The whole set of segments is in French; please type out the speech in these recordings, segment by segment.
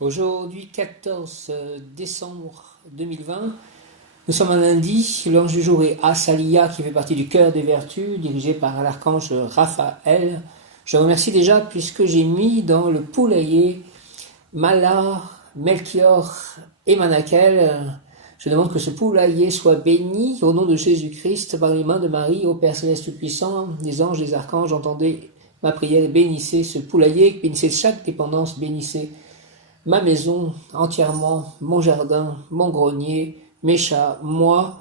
Aujourd'hui, 14 décembre 2020, nous sommes un lundi, l'ange du jour est Asalia qui fait partie du cœur des vertus, dirigé par l'archange Raphaël. Je remercie déjà puisque j'ai mis dans le poulailler Mala, Melchior et Manakel. Je demande que ce poulailler soit béni au nom de Jésus-Christ par les mains de Marie, au Père Céleste Tout-Puissant, des anges, des archanges, entendez ma prière, bénissez ce poulailler, bénissez chaque dépendance, bénissez ma maison entièrement, mon jardin, mon grenier, mes chats, moi,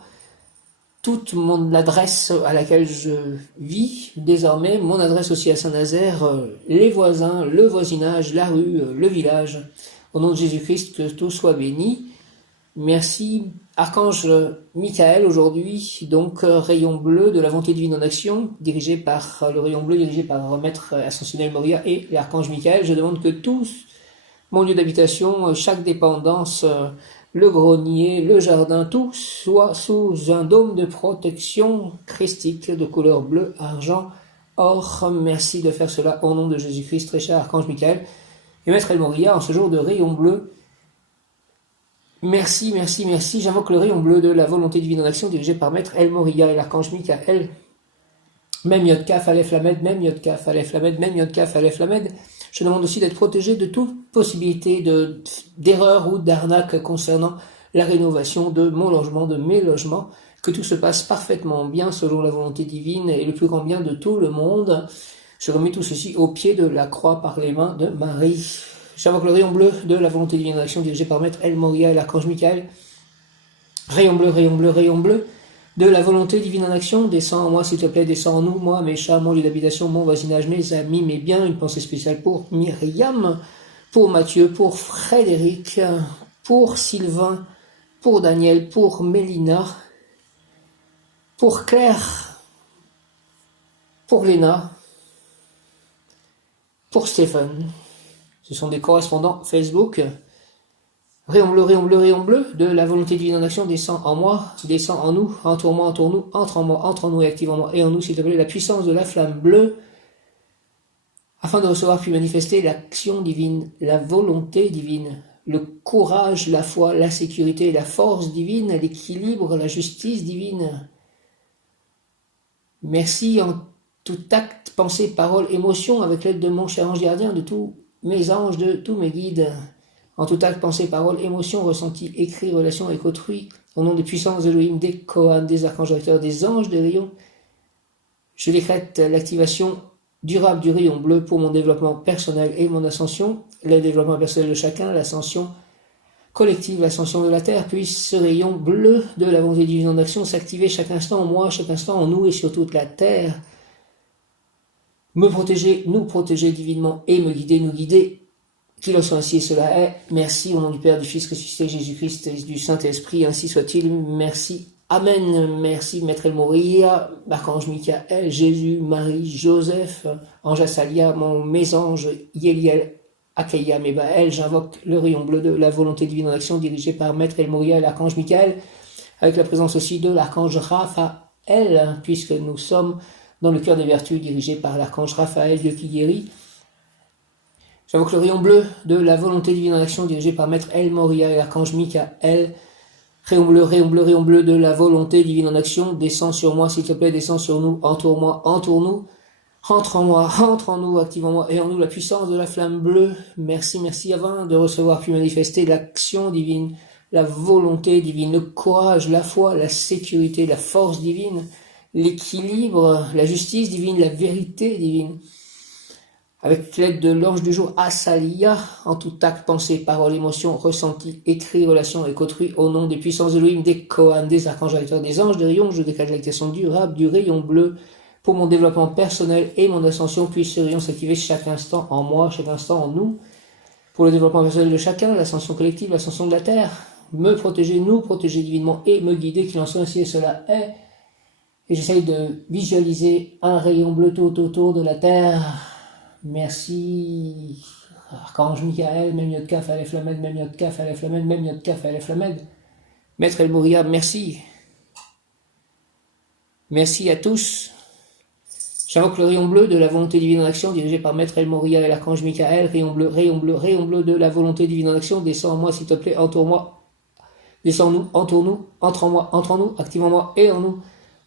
toute mon adresse à laquelle je vis désormais, mon adresse aussi à Saint-Nazaire, les voisins, le voisinage, la rue, le village. Au nom de Jésus-Christ, que tout soit béni. Merci, Archange Michael, aujourd'hui, donc rayon bleu de la volonté divine en action, dirigé par le rayon bleu, dirigé par Maître Ascensionnel Moria et l'Archange Michael. Je demande que tous, mon lieu d'habitation, chaque dépendance, le grenier, le jardin, tout soit sous un dôme de protection christique de couleur bleu, argent, or. Merci de faire cela au nom de Jésus-Christ, très cher Archange Michael et Maître El Moria, en ce jour de rayon bleu. Merci, merci, merci. J'invoque le rayon bleu de la volonté divine en action dirigé par Maître El Moria et l'Archange Michael. Même Yod Kaf, Aleph Lamed, même Yod Kaf, Aleph Lamed, même Yod Kaf, Aleph Lamed. Je demande aussi d'être protégé de toute possibilité d'erreur ou d'arnaque concernant la rénovation de mon logement, de mes logements, que tout se passe parfaitement bien selon la volonté divine et le plus grand bien de tout le monde. Je remets tout ceci au pied de la croix par les mains de Marie. J'invoque le rayon bleu de la volonté divine en action dirigé par Maître El Moria et l'Archange Michael. Rayon bleu, rayon bleu, rayon bleu de la volonté divine en action, descends en moi s'il te plaît, descends en nous, moi, mes chats, mon lieu d'habitation, mon voisinage, mes amis, mes biens, une pensée spéciale pour Myriam, pour Mathieu, pour Frédéric, pour Sylvain, pour Daniel, pour Mélina, pour Claire, pour Léna, pour Stéphane. Ce sont des correspondants Facebook. Rayon bleu, rayon bleu, rayon bleu, de la volonté divine en action, descend en moi, descend en nous, entoure-moi, entoure-nous, entre en moi, entre en nous et active en moi et en nous, s'il te plaît, la puissance de la flamme bleue, afin de recevoir puis manifester l'action divine, la volonté divine, le courage, la foi, la sécurité, la force divine, l'équilibre, la justice divine. Merci en tout acte, pensée, parole, émotion, avec l'aide de mon cher ange gardien, de tous mes anges, de tous mes guides. En tout acte, pensée, parole, émotion, ressenti, écrit, relation avec autrui, au nom des puissances d'Elohim, des Kohan, des archanges recteurs, des anges des rayons, je décrète l'activation durable du rayon bleu pour mon développement personnel et mon ascension, le développement personnel de chacun, l'ascension collective, l'ascension de la Terre, puisse ce rayon bleu de la volonté divine en action s'activer chaque instant en moi, chaque instant en nous et sur toute la Terre. Me protéger, nous protéger divinement et me guider, nous guider. Qu'il en soit ainsi et cela est. Merci au nom du Père, du Fils ressuscité, Jésus-Christ et du Saint-Esprit, ainsi soit-il. Merci. Amen. Merci, Maître El Moria, Archange Michael, Jésus, Marie, Joseph, Ange Asalia, mon mésange, Yéliel, Akeya, Mebaël. J'invoque le rayon bleu de la volonté divine en action dirigé par Maître El Moria et l'Archange Michael, avec la présence aussi de l'Archange Raphaël, puisque nous sommes dans le cœur des vertus dirigé par l'Archange Raphaël, Dieu qui guérit. J'invoque le rayon bleu de la volonté divine en action dirigée par Maître El Moria et l'Archange Michael. Rayon bleu, rayon bleu, rayon bleu de la volonté divine en action. Descends sur moi, s'il te plaît, descends sur nous, entoure-moi, entoure-nous. Rentre en moi, rentre en nous, active en moi et en nous la puissance de la flamme bleue. Merci, merci avant de recevoir puis manifester l'action divine, la volonté divine, le courage, la foi, la sécurité, la force divine, l'équilibre, la justice divine, la vérité divine. Avec l'aide de l'ange du jour Asalia, en tout acte, pensée, parole, émotion, ressenti, écrit, relation avec autrui, au nom des puissances d'Elohim, des Kohan, des archanges recteurs, des anges des rayons, je décrète l'activation durable du rayon bleu pour mon développement personnel et mon ascension, puisse ce rayon s'activer chaque instant en moi, chaque instant en nous, pour le développement personnel de chacun, l'ascension collective, l'ascension de la Terre, me protéger, nous protéger divinement et me guider, qu'il en soit ainsi et cela est. Et j'essaye de visualiser un rayon bleu tout autour de la Terre. Merci, Archange Michael, même Yod Kaf, Aleph Lamed, même Yod Kaf, Aleph Lamed, même Yod Kaf, Aleph Lamed. Maître El Moria, merci. Merci à tous. J'invoque le rayon bleu de la volonté divine en action, dirigé par Maître El Moria et l'archange Michael. Rayon bleu, rayon bleu, rayon bleu de la volonté divine en action. Descends en moi, s'il te plaît, entoure-moi. Descends-nous, entoure-nous, entre en moi, entre en nous, active en moi et en nous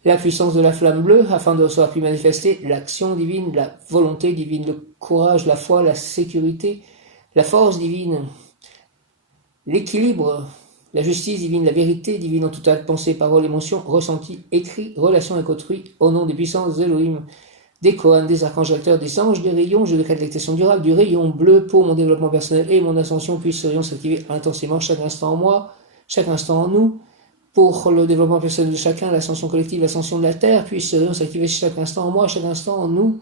la puissance de la flamme bleue, afin de recevoir puis manifester l'action divine, la volonté divine, le courage, la foi, la sécurité, la force divine, l'équilibre, la justice divine, la vérité divine en tout acte, pensée, parole, émotion, ressenti, écrit, relation avec autrui, au nom des puissances Elohim, des Kohan, des archanges acteurs, des anges, des rayons, je décrète l'activation durable du rayon bleu pour mon développement personnel et mon ascension puisse ce rayon s'activer intensément chaque instant en moi, chaque instant en nous, pour le développement personnel de chacun, l'ascension collective, l'ascension de la Terre, puisse ce rayon s'activer chaque instant en moi, chaque instant en nous,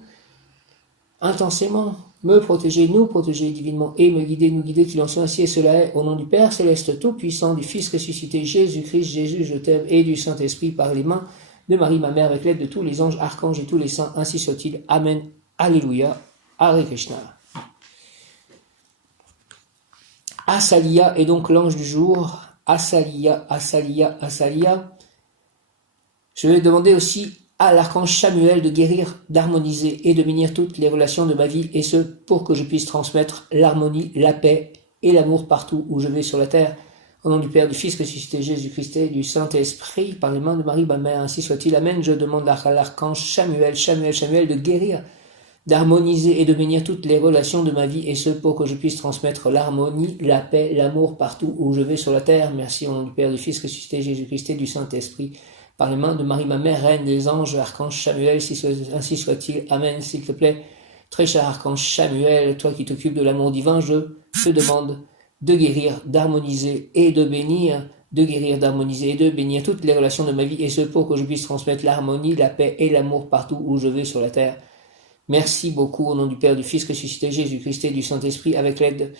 intensément, me protéger, nous protéger divinement et me guider, nous guider, qu'il en soit ainsi et cela est, au nom du Père céleste tout-puissant, du Fils ressuscité Jésus-Christ, Jésus, je t'aime, et du Saint-Esprit par les mains de Marie, ma mère, avec l'aide de tous les anges, archanges et tous les saints, ainsi soit-il. Amen. Alléluia. Hare Krishna. Asalia est donc l'ange du jour. Asalia, Asalia, Asalia. Je vais demander aussi à l'archange Samuel de guérir, d'harmoniser et de bénir toutes les relations de ma vie, et ce, pour que je puisse transmettre l'harmonie, la paix et l'amour partout où je vais sur la terre. Au nom du Père, du Fils ressuscité Jésus-Christ et du Saint-Esprit, par les mains de Marie, ma mère, ainsi soit-il. Amen. Je demande à l'archange Samuel de guérir, d'harmoniser et de bénir toutes les relations de ma vie, et ce, pour que je puisse transmettre l'harmonie, la paix, l'amour partout où je vais sur la terre. Merci au nom du Père, du Fils ressuscité Jésus-Christ et du Saint-Esprit, par les mains de Marie, ma mère, reine des anges, archange Samuel, ainsi soit-il. Amen. S'il te plaît, très cher archange Samuel, toi qui t'occupes de l'amour divin, je te demande de guérir, d'harmoniser et de bénir, de guérir, d'harmoniser et de bénir toutes les relations de ma vie, et ce, pour que je puisse transmettre l'harmonie, la paix et l'amour partout où je vais sur la terre. Merci beaucoup au nom du Père, du Fils ressuscité Jésus-Christ et du Saint-Esprit, avec l'aide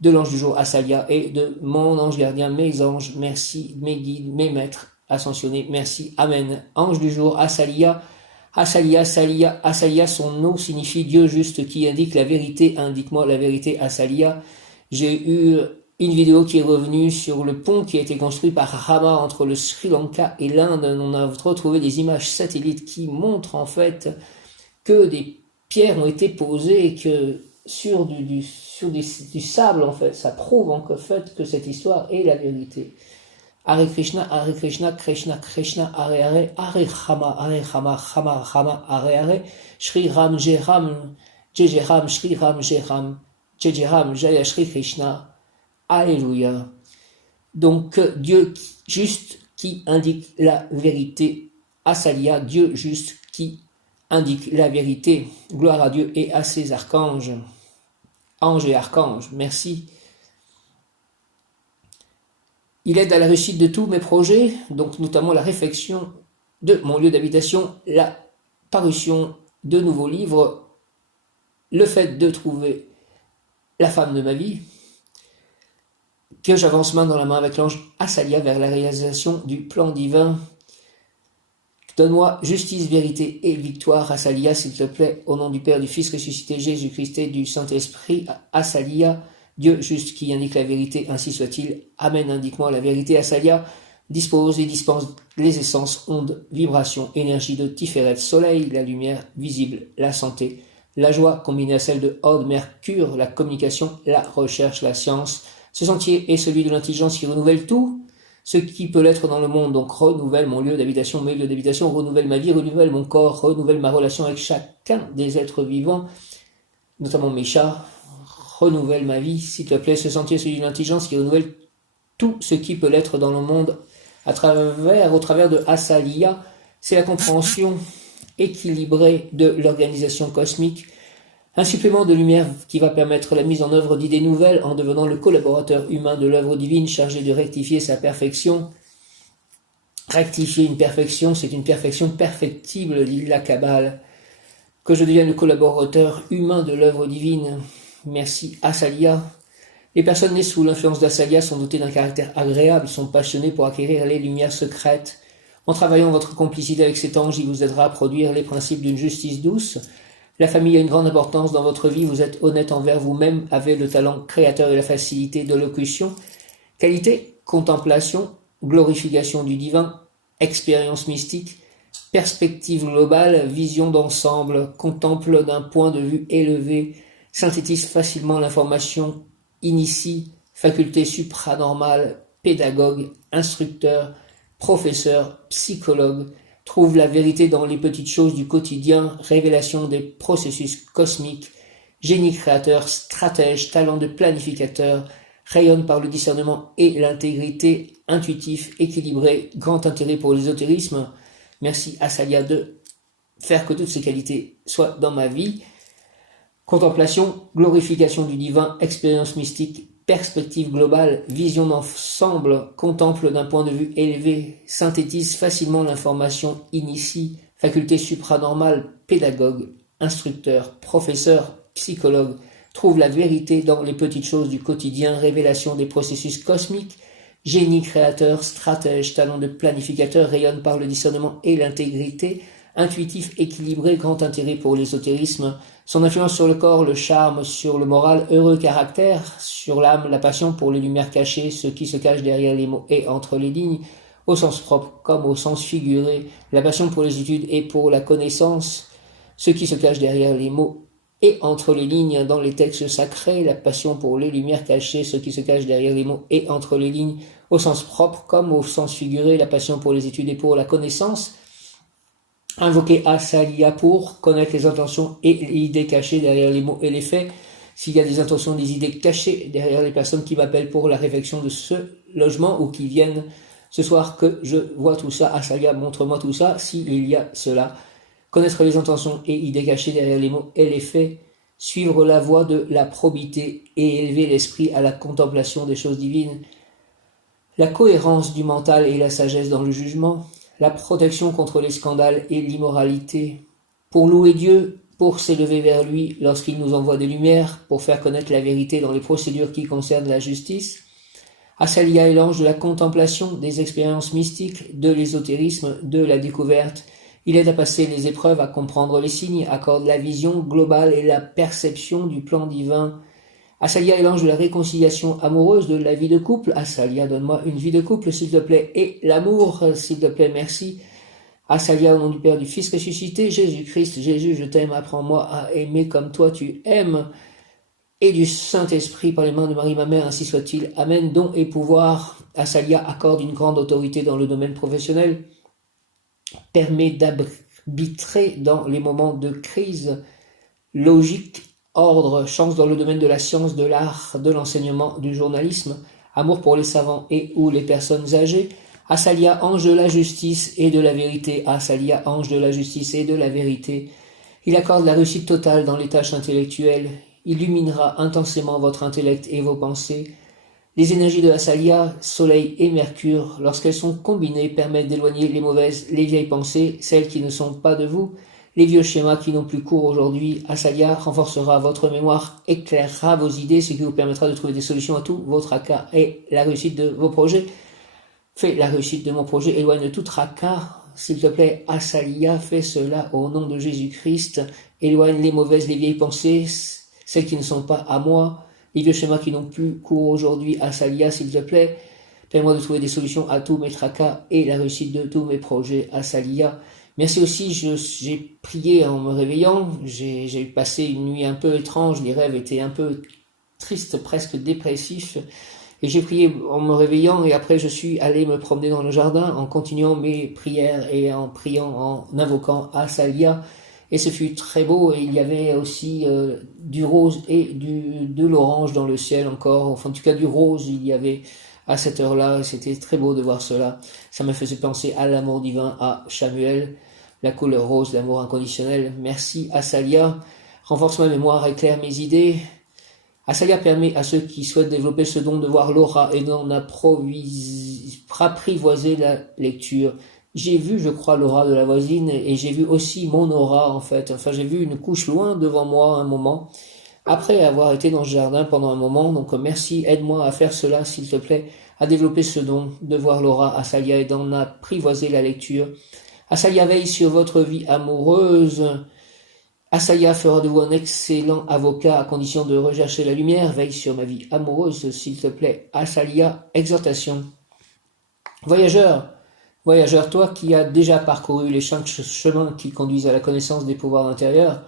de l'ange du jour Asalia et de mon ange gardien, mes anges, merci, mes guides, mes maîtres ascensionnés, merci, Amen. Ange du jour Asalia, Asalia, Asalia, Asalia, son nom signifie Dieu juste qui indique la vérité, indique-moi la vérité, Asalia. J'ai eu une vidéo qui est revenue sur le pont qui a été construit par Rama entre le Sri Lanka et l'Inde. On a retrouvé des images satellites qui montrent en fait que des pierres ont été posées et que sur du sable en fait. Ça prouve en fait que cette histoire est la vérité. Hare Krishna, Krishna, Krishna, Hare Hare, Hare Rama, Rama, Hare Hare, Shri Ram, Jai Ram, Jai Ram, Shri Ram, Jai Ram, Jai Ram, Jaya Shri Krishna, Alléluia. Donc, Dieu juste qui indique la vérité, Asalia, Dieu juste qui indique la vérité. Gloire à Dieu et à ses archanges, anges et archanges, merci. Il aide à la réussite de tous mes projets, donc notamment la réflexion de mon lieu d'habitation, la parution de nouveaux livres, le fait de trouver la femme de ma vie, que j'avance main dans la main avec l'ange Asalia vers la réalisation du plan divin. Donne-moi justice, vérité et victoire, Asalia, s'il te plaît, au nom du Père, du Fils ressuscité Jésus-Christ et du Saint-Esprit, Asalia, Dieu juste qui indique la vérité, ainsi soit-il. Amen, indique-moi la vérité, Asalia, dispose et dispense les essences, ondes, vibrations, énergie de Tiferet, soleil, la lumière visible, la santé, la joie combinée à celle de Od, Mercure, la communication, la recherche, la science. Ce sentier est celui de l'intelligence qui renouvelle tout ce qui peut l'être dans le monde. Donc renouvelle mon lieu d'habitation, mes lieux d'habitation, renouvelle ma vie, renouvelle mon corps, renouvelle ma relation avec chacun des êtres vivants, notamment mes chats. Renouvelle ma vie, s'il te plaît. Ce sentier est celui de l'intelligence qui renouvelle tout ce qui peut l'être dans le monde au travers de Asalia. C'est la compréhension équilibrée de l'organisation cosmique. Un supplément de lumière qui va permettre la mise en œuvre d'idées nouvelles en devenant le collaborateur humain de l'œuvre divine chargé de rectifier sa perfection. Rectifier une perfection, c'est une perfection perfectible, dit la Kabbale. Que je devienne le collaborateur humain de l'œuvre divine. Merci Asalia. Les personnes nées sous l'influence d'Asalia sont dotées d'un caractère agréable, sont passionnées pour acquérir les lumières secrètes. En travaillant votre complicité avec cet ange, il vous aidera à produire les principes d'une justice douce. La famille a une grande importance dans votre vie, vous êtes honnête envers vous-même, avez le talent créateur et la facilité d'élocution. Qualité, contemplation, glorification du divin, expérience mystique, perspective globale, vision d'ensemble, contemple d'un point de vue élevé, synthétise facilement l'information, initie, faculté supranormale, pédagogue, instructeur, professeur, psychologue, trouve la vérité dans les petites choses du quotidien, révélation des processus cosmiques, génie créateur, stratège, talent de planificateur, rayonne par le discernement et l'intégrité, intuitif, équilibré, grand intérêt pour l'ésotérisme. Merci Asalia de faire que toutes ces qualités soient dans ma vie. Contemplation, glorification du divin, expérience mystique, perspective globale, vision d'ensemble, contemple d'un point de vue élevé, synthétise facilement l'information, initie, faculté supranormale, pédagogue, instructeur, professeur, psychologue, trouve la vérité dans les petites choses du quotidien, révélation des processus cosmiques, génie créateur, stratège, talent de planificateur, rayonne par le discernement et l'intégrité, intuitif, équilibré, grand intérêt pour l'ésotérisme, son influence sur le corps, le charme, sur le moral, heureux caractère, sur l'âme, la passion pour les lumières cachées, ce qui se cache derrière les mots et entre les lignes, au sens propre comme au sens figuré, la passion pour les études et pour la connaissance, ce qui se cache derrière les mots et entre les lignes dans les textes sacrés, la passion pour les lumières cachées, ce qui se cache derrière les mots et entre les lignes, au sens propre comme au sens figuré, la passion pour les études et pour la connaissance, invoquer Asalia pour connaître les intentions et les idées cachées derrière les mots et les faits. S'il y a des intentions, des idées cachées derrière les personnes qui m'appellent pour la réflexion de ce logement ou qui viennent ce soir que je vois tout ça, Asalia, montre-moi tout ça, s'il y a cela. Connaître les intentions et idées cachées derrière les mots et les faits, suivre la voie de la probité et élever l'esprit à la contemplation des choses divines, la cohérence du mental et la sagesse dans le jugement, la protection contre les scandales et l'immoralité, pour louer Dieu, pour s'élever vers lui lorsqu'il nous envoie des lumières, pour faire connaître la vérité dans les procédures qui concernent la justice. Asalia est l'ange de la contemplation, des expériences mystiques, de l'ésotérisme, de la découverte. Il aide à passer les épreuves, à comprendre les signes, accorde la vision globale et la perception du plan divin. Asalia est l'ange de la réconciliation amoureuse, de la vie de couple. Asalia, donne-moi une vie de couple, s'il te plaît, et l'amour, s'il te plaît, merci. Asalia, au nom du Père, du Fils ressuscité, Jésus-Christ, Jésus, je t'aime, apprends-moi à aimer comme toi tu aimes, et du Saint-Esprit, par les mains de Marie, ma mère, ainsi soit-il. Amen. Don et pouvoir. Asalia accorde une grande autorité dans le domaine professionnel, permet d'arbitrer dans les moments de crise, logique, ordre, chance dans le domaine de la science, de l'art, de l'enseignement, du journalisme, amour pour les savants et ou les personnes âgées. Asalia, ange de la justice et de la vérité. Asalia, ange de la justice et de la vérité. Il accorde la réussite totale dans les tâches intellectuelles, illuminera intensément votre intellect et vos pensées. Les énergies de Asalia, Soleil et Mercure, lorsqu'elles sont combinées, permettent d'éloigner les mauvaises, les vieilles pensées, celles qui ne sont pas de vous, les vieux schémas qui n'ont plus cours aujourd'hui. Asalia renforcera votre mémoire, éclairera vos idées, ce qui vous permettra de trouver des solutions à tout vos tracas et la réussite de vos projets. Fais la réussite de mon projet, éloigne de tout tracas, s'il te plaît. Asalia, fais cela au nom de Jésus-Christ. Éloigne les mauvaises, les vieilles pensées, celles qui ne sont pas à moi, les vieux schémas qui n'ont plus cours aujourd'hui. Asalia, s'il te plaît, permets-moi de trouver des solutions à tous mes tracas et la réussite de tous mes projets. Asalia. Merci aussi, j'ai prié en me réveillant, j'ai passé une nuit un peu étrange, les rêves étaient un peu tristes, presque dépressifs, et j'ai prié en me réveillant, et après je suis allé me promener dans le jardin en continuant mes prières et en priant, en invoquant Asalia, et ce fut très beau, et il y avait aussi du rose et de l'orange dans le ciel encore, enfin en tout cas du rose il y avait à cette heure-là, et c'était très beau de voir cela. Ça me faisait penser à l'amour divin, à Samuel, la couleur rose, l'amour inconditionnel. Merci Asalia, renforce ma mémoire, éclaire mes idées. Asalia permet à ceux qui souhaitent développer ce don de voir l'aura et d'en apprivoiser la lecture. J'ai vu, je crois, l'aura de la voisine, et j'ai vu aussi mon aura, en fait. Enfin, j'ai vu une couche loin devant moi un moment, après avoir été dans ce jardin pendant un moment. Donc, merci, aide-moi à faire cela, s'il te plaît, à développer ce don de voir l'aura, Asalia, et d'en apprivoiser la lecture. Asalia veille sur votre vie amoureuse. Asalia fera de vous un excellent avocat à condition de rechercher la lumière. Veille sur ma vie amoureuse, s'il te plaît. Asalia, exhortation. Voyageurs, Voyageur, toi qui as déjà parcouru les 5 chemins qui conduisent à la connaissance des pouvoirs intérieurs,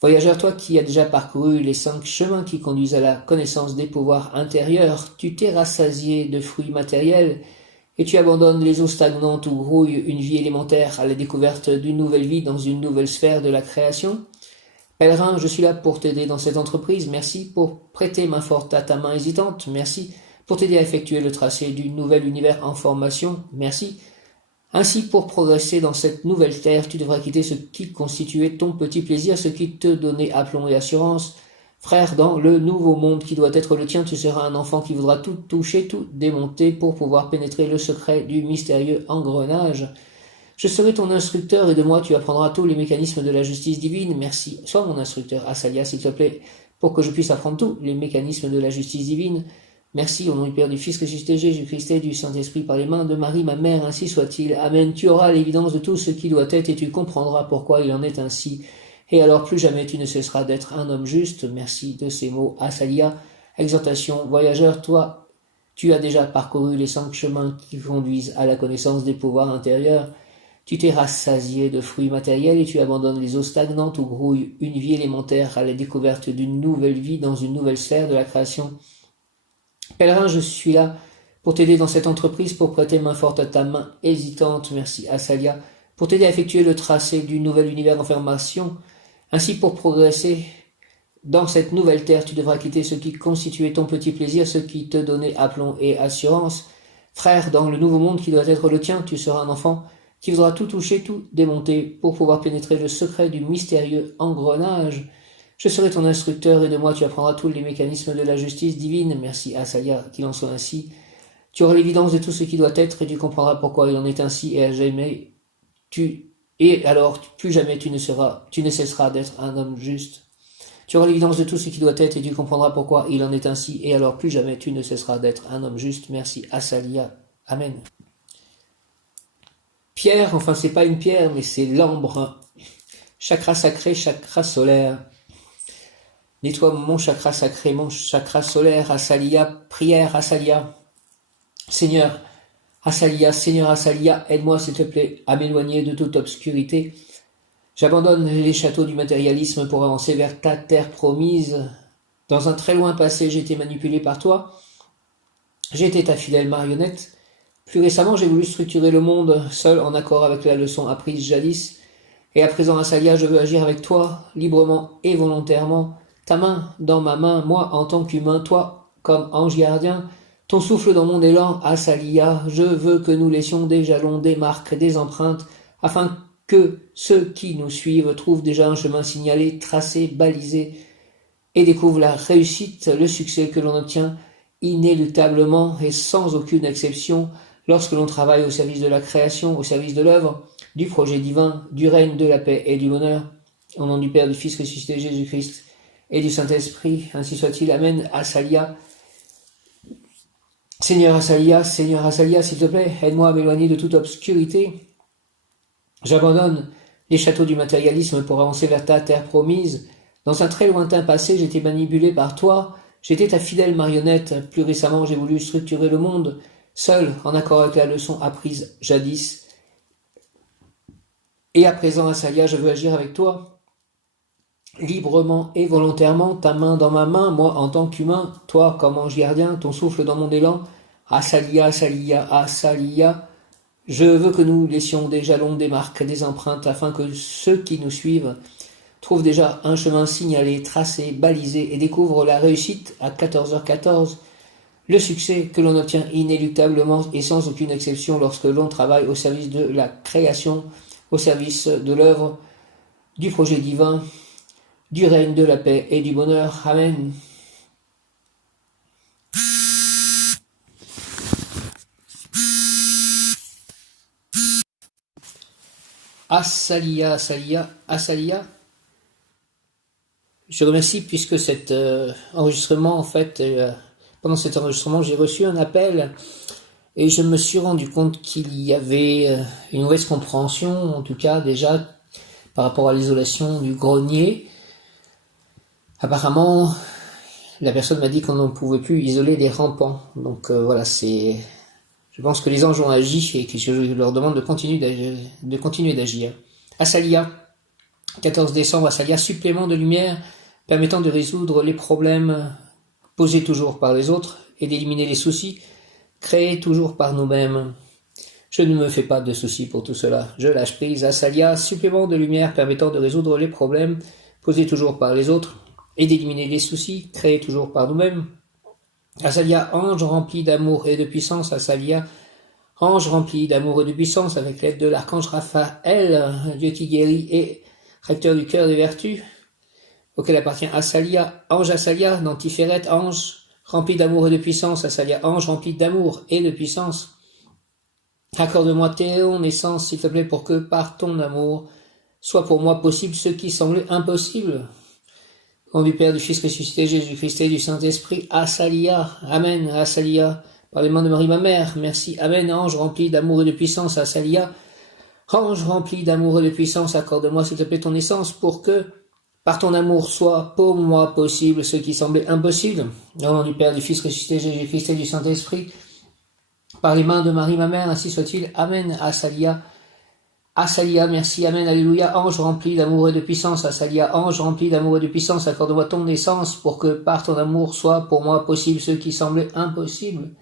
voyageur, toi qui as déjà parcouru les 5 chemins qui conduisent à la connaissance des pouvoirs intérieurs, tu t'es rassasié de fruits matériels et tu abandonnes les eaux stagnantes où grouille une vie élémentaire à la découverte d'une nouvelle vie dans une nouvelle sphère de la création. Pèlerin, je suis là pour t'aider dans cette entreprise. Merci pour prêter main forte à ta main hésitante. Merci pour t'aider à effectuer le tracé du nouvel univers en formation. Merci. Ainsi, pour progresser dans cette nouvelle terre, tu devras quitter ce qui constituait ton petit plaisir, ce qui te donnait aplomb et assurance. Frère, dans le nouveau monde qui doit être le tien, tu seras un enfant qui voudra tout toucher, tout démonter pour pouvoir pénétrer le secret du mystérieux engrenage. Je serai ton instructeur et de moi tu apprendras tous les mécanismes de la justice divine. Merci. Sois mon instructeur, Asalia, s'il te plaît, pour que je puisse apprendre tous les mécanismes de la justice divine. Merci, au nom du Père, du Fils ressuscité, Jésus-Christ et du Saint-Esprit, par les mains de Marie, ma mère, ainsi soit-il. Amen. Tu auras l'évidence de tout ce qui doit être et tu comprendras pourquoi il en est ainsi. Et alors plus jamais tu ne cesseras d'être un homme juste. Merci de ces mots, Asalia. Exhortation, voyageur, toi, tu as déjà parcouru les 5 chemins qui conduisent à la connaissance des pouvoirs intérieurs. Tu t'es rassasié de fruits matériels et tu abandonnes les eaux stagnantes où grouille une vie élémentaire à la découverte d'une nouvelle vie dans une nouvelle sphère de la création. Pèlerin, je suis là pour t'aider dans cette entreprise, pour prêter main forte à ta main hésitante. Merci, Asalia, pour t'aider à effectuer le tracé du nouvel univers en formation. Ainsi, pour progresser dans cette nouvelle terre, tu devras quitter ce qui constituait ton petit plaisir, ce qui te donnait aplomb et assurance. Frère, dans le nouveau monde qui doit être le tien, tu seras un enfant qui voudra tout toucher, tout démonter, pour pouvoir pénétrer le secret du mystérieux engrenage. Je serai ton instructeur et de moi tu apprendras tous les mécanismes de la justice divine. Merci, Asalia, qu'il en soit ainsi. Tu auras l'évidence de tout ce qui doit être et tu comprendras pourquoi il en est ainsi et à jamais alors plus jamais tu ne cesseras d'être un homme juste. Tu auras l'évidence de tout ce qui doit être et tu comprendras pourquoi il en est ainsi et alors plus jamais tu ne cesseras d'être un homme juste. Merci, Asalia. Amen. Pierre, enfin c'est pas une pierre, mais c'est l'ambre. Chakra sacré, chakra solaire. Nettoie mon chakra sacré, mon chakra solaire, Asalia, prière, Asalia. Seigneur Asalia, aide-moi s'il te plaît à m'éloigner de toute obscurité. J'abandonne les châteaux du matérialisme pour avancer vers ta terre promise. Dans un très loin passé, j'ai été manipulé par toi. J'étais ta fidèle marionnette. Plus récemment, j'ai voulu structurer le monde seul en accord avec la leçon apprise jadis. Et à présent, Asalia, je veux agir avec toi, librement et volontairement. Ta main dans ma main, moi en tant qu'humain, toi comme ange gardien. Ton souffle dans mon élan, Asalia. Je veux que nous laissions des jalons, des marques, des empreintes, afin que ceux qui nous suivent trouvent déjà un chemin signalé, tracé, balisé, et découvrent la réussite, le succès que l'on obtient inéluctablement et sans aucune exception lorsque l'on travaille au service de la création, au service de l'œuvre, du projet divin, du règne de la paix et du bonheur. Au nom du Père, du Fils ressuscité Jésus-Christ et du Saint-Esprit, ainsi soit-il. Amen. Asalia. Seigneur Asalia, s'il te plaît, aide-moi à m'éloigner de toute obscurité. J'abandonne les châteaux du matérialisme pour avancer vers ta terre promise. Dans un très lointain passé, j'étais manipulé par toi. J'étais ta fidèle marionnette. Plus récemment, j'ai voulu structurer le monde, seul, en accord avec la leçon apprise jadis. Et à présent, Asalia, je veux agir avec toi, librement et volontairement, ta main dans ma main, moi en tant qu'humain, toi comme ange gardien, ton souffle dans mon élan. Asalia, Asalia. Je veux que nous laissions des jalons, des marques, des empreintes, afin que ceux qui nous suivent trouvent déjà un chemin signalé, tracé, balisé et découvrent la réussite à 14h14, le succès que l'on obtient inéluctablement et sans aucune exception lorsque l'on travaille au service de la création, au service de l'œuvre, du projet divin, du règne de la paix et du bonheur. Amen. Asalia. Je remercie puisque cet enregistrement, en fait, pendant cet enregistrement, j'ai reçu un appel et je me suis rendu compte qu'il y avait une mauvaise compréhension, en tout cas déjà par rapport à l'isolation du grenier. Apparemment, la personne m'a dit qu'on ne pouvait plus isoler des rampants. Donc voilà, Je pense que les anges ont agi et que je leur demande de continuer d'agir. Asalia, 14 décembre, Asalia, supplément de lumière permettant de résoudre les problèmes posés toujours par les autres et d'éliminer les soucis créés toujours par nous-mêmes. Je ne me fais pas de soucis pour tout cela. Je lâche prise. Asalia, supplément de lumière permettant de résoudre les problèmes posés toujours par les autres et d'éliminer les soucis créés toujours par nous-mêmes. Asalia, ange rempli d'amour et de puissance. Asalia, ange rempli d'amour et de puissance avec l'aide de l'archange Raphaël, Dieu qui guérit et recteur du cœur des vertus, auquel appartient Asalia, Nantiféret, ange rempli d'amour et de puissance. Asalia, ange rempli d'amour et de puissance. Accorde-moi ton essence, s'il te plaît, pour que par ton amour soit pour moi possible ce qui semblait impossible. Au nom du Père, du Fils ressuscité, Jésus-Christ et du Saint-Esprit, Asalia, Amen, Asalia, par les mains de Marie ma mère, merci, Amen, ange rempli d'amour et de puissance, Asalia, ange rempli d'amour et de puissance, accorde-moi s'il te plaît ton essence pour que par ton amour soit pour moi possible ce qui semblait impossible. Au nom du Père, du Fils ressuscité, Jésus-Christ et du Saint-Esprit, par les mains de Marie ma mère, ainsi soit-il, Amen, Asalia, Asalia, merci, Amen, Alléluia, ange rempli d'amour et de puissance, Asalia, ange rempli d'amour et de puissance, accorde-moi ton essence pour que par ton amour soit pour moi possible ce qui semblait impossible.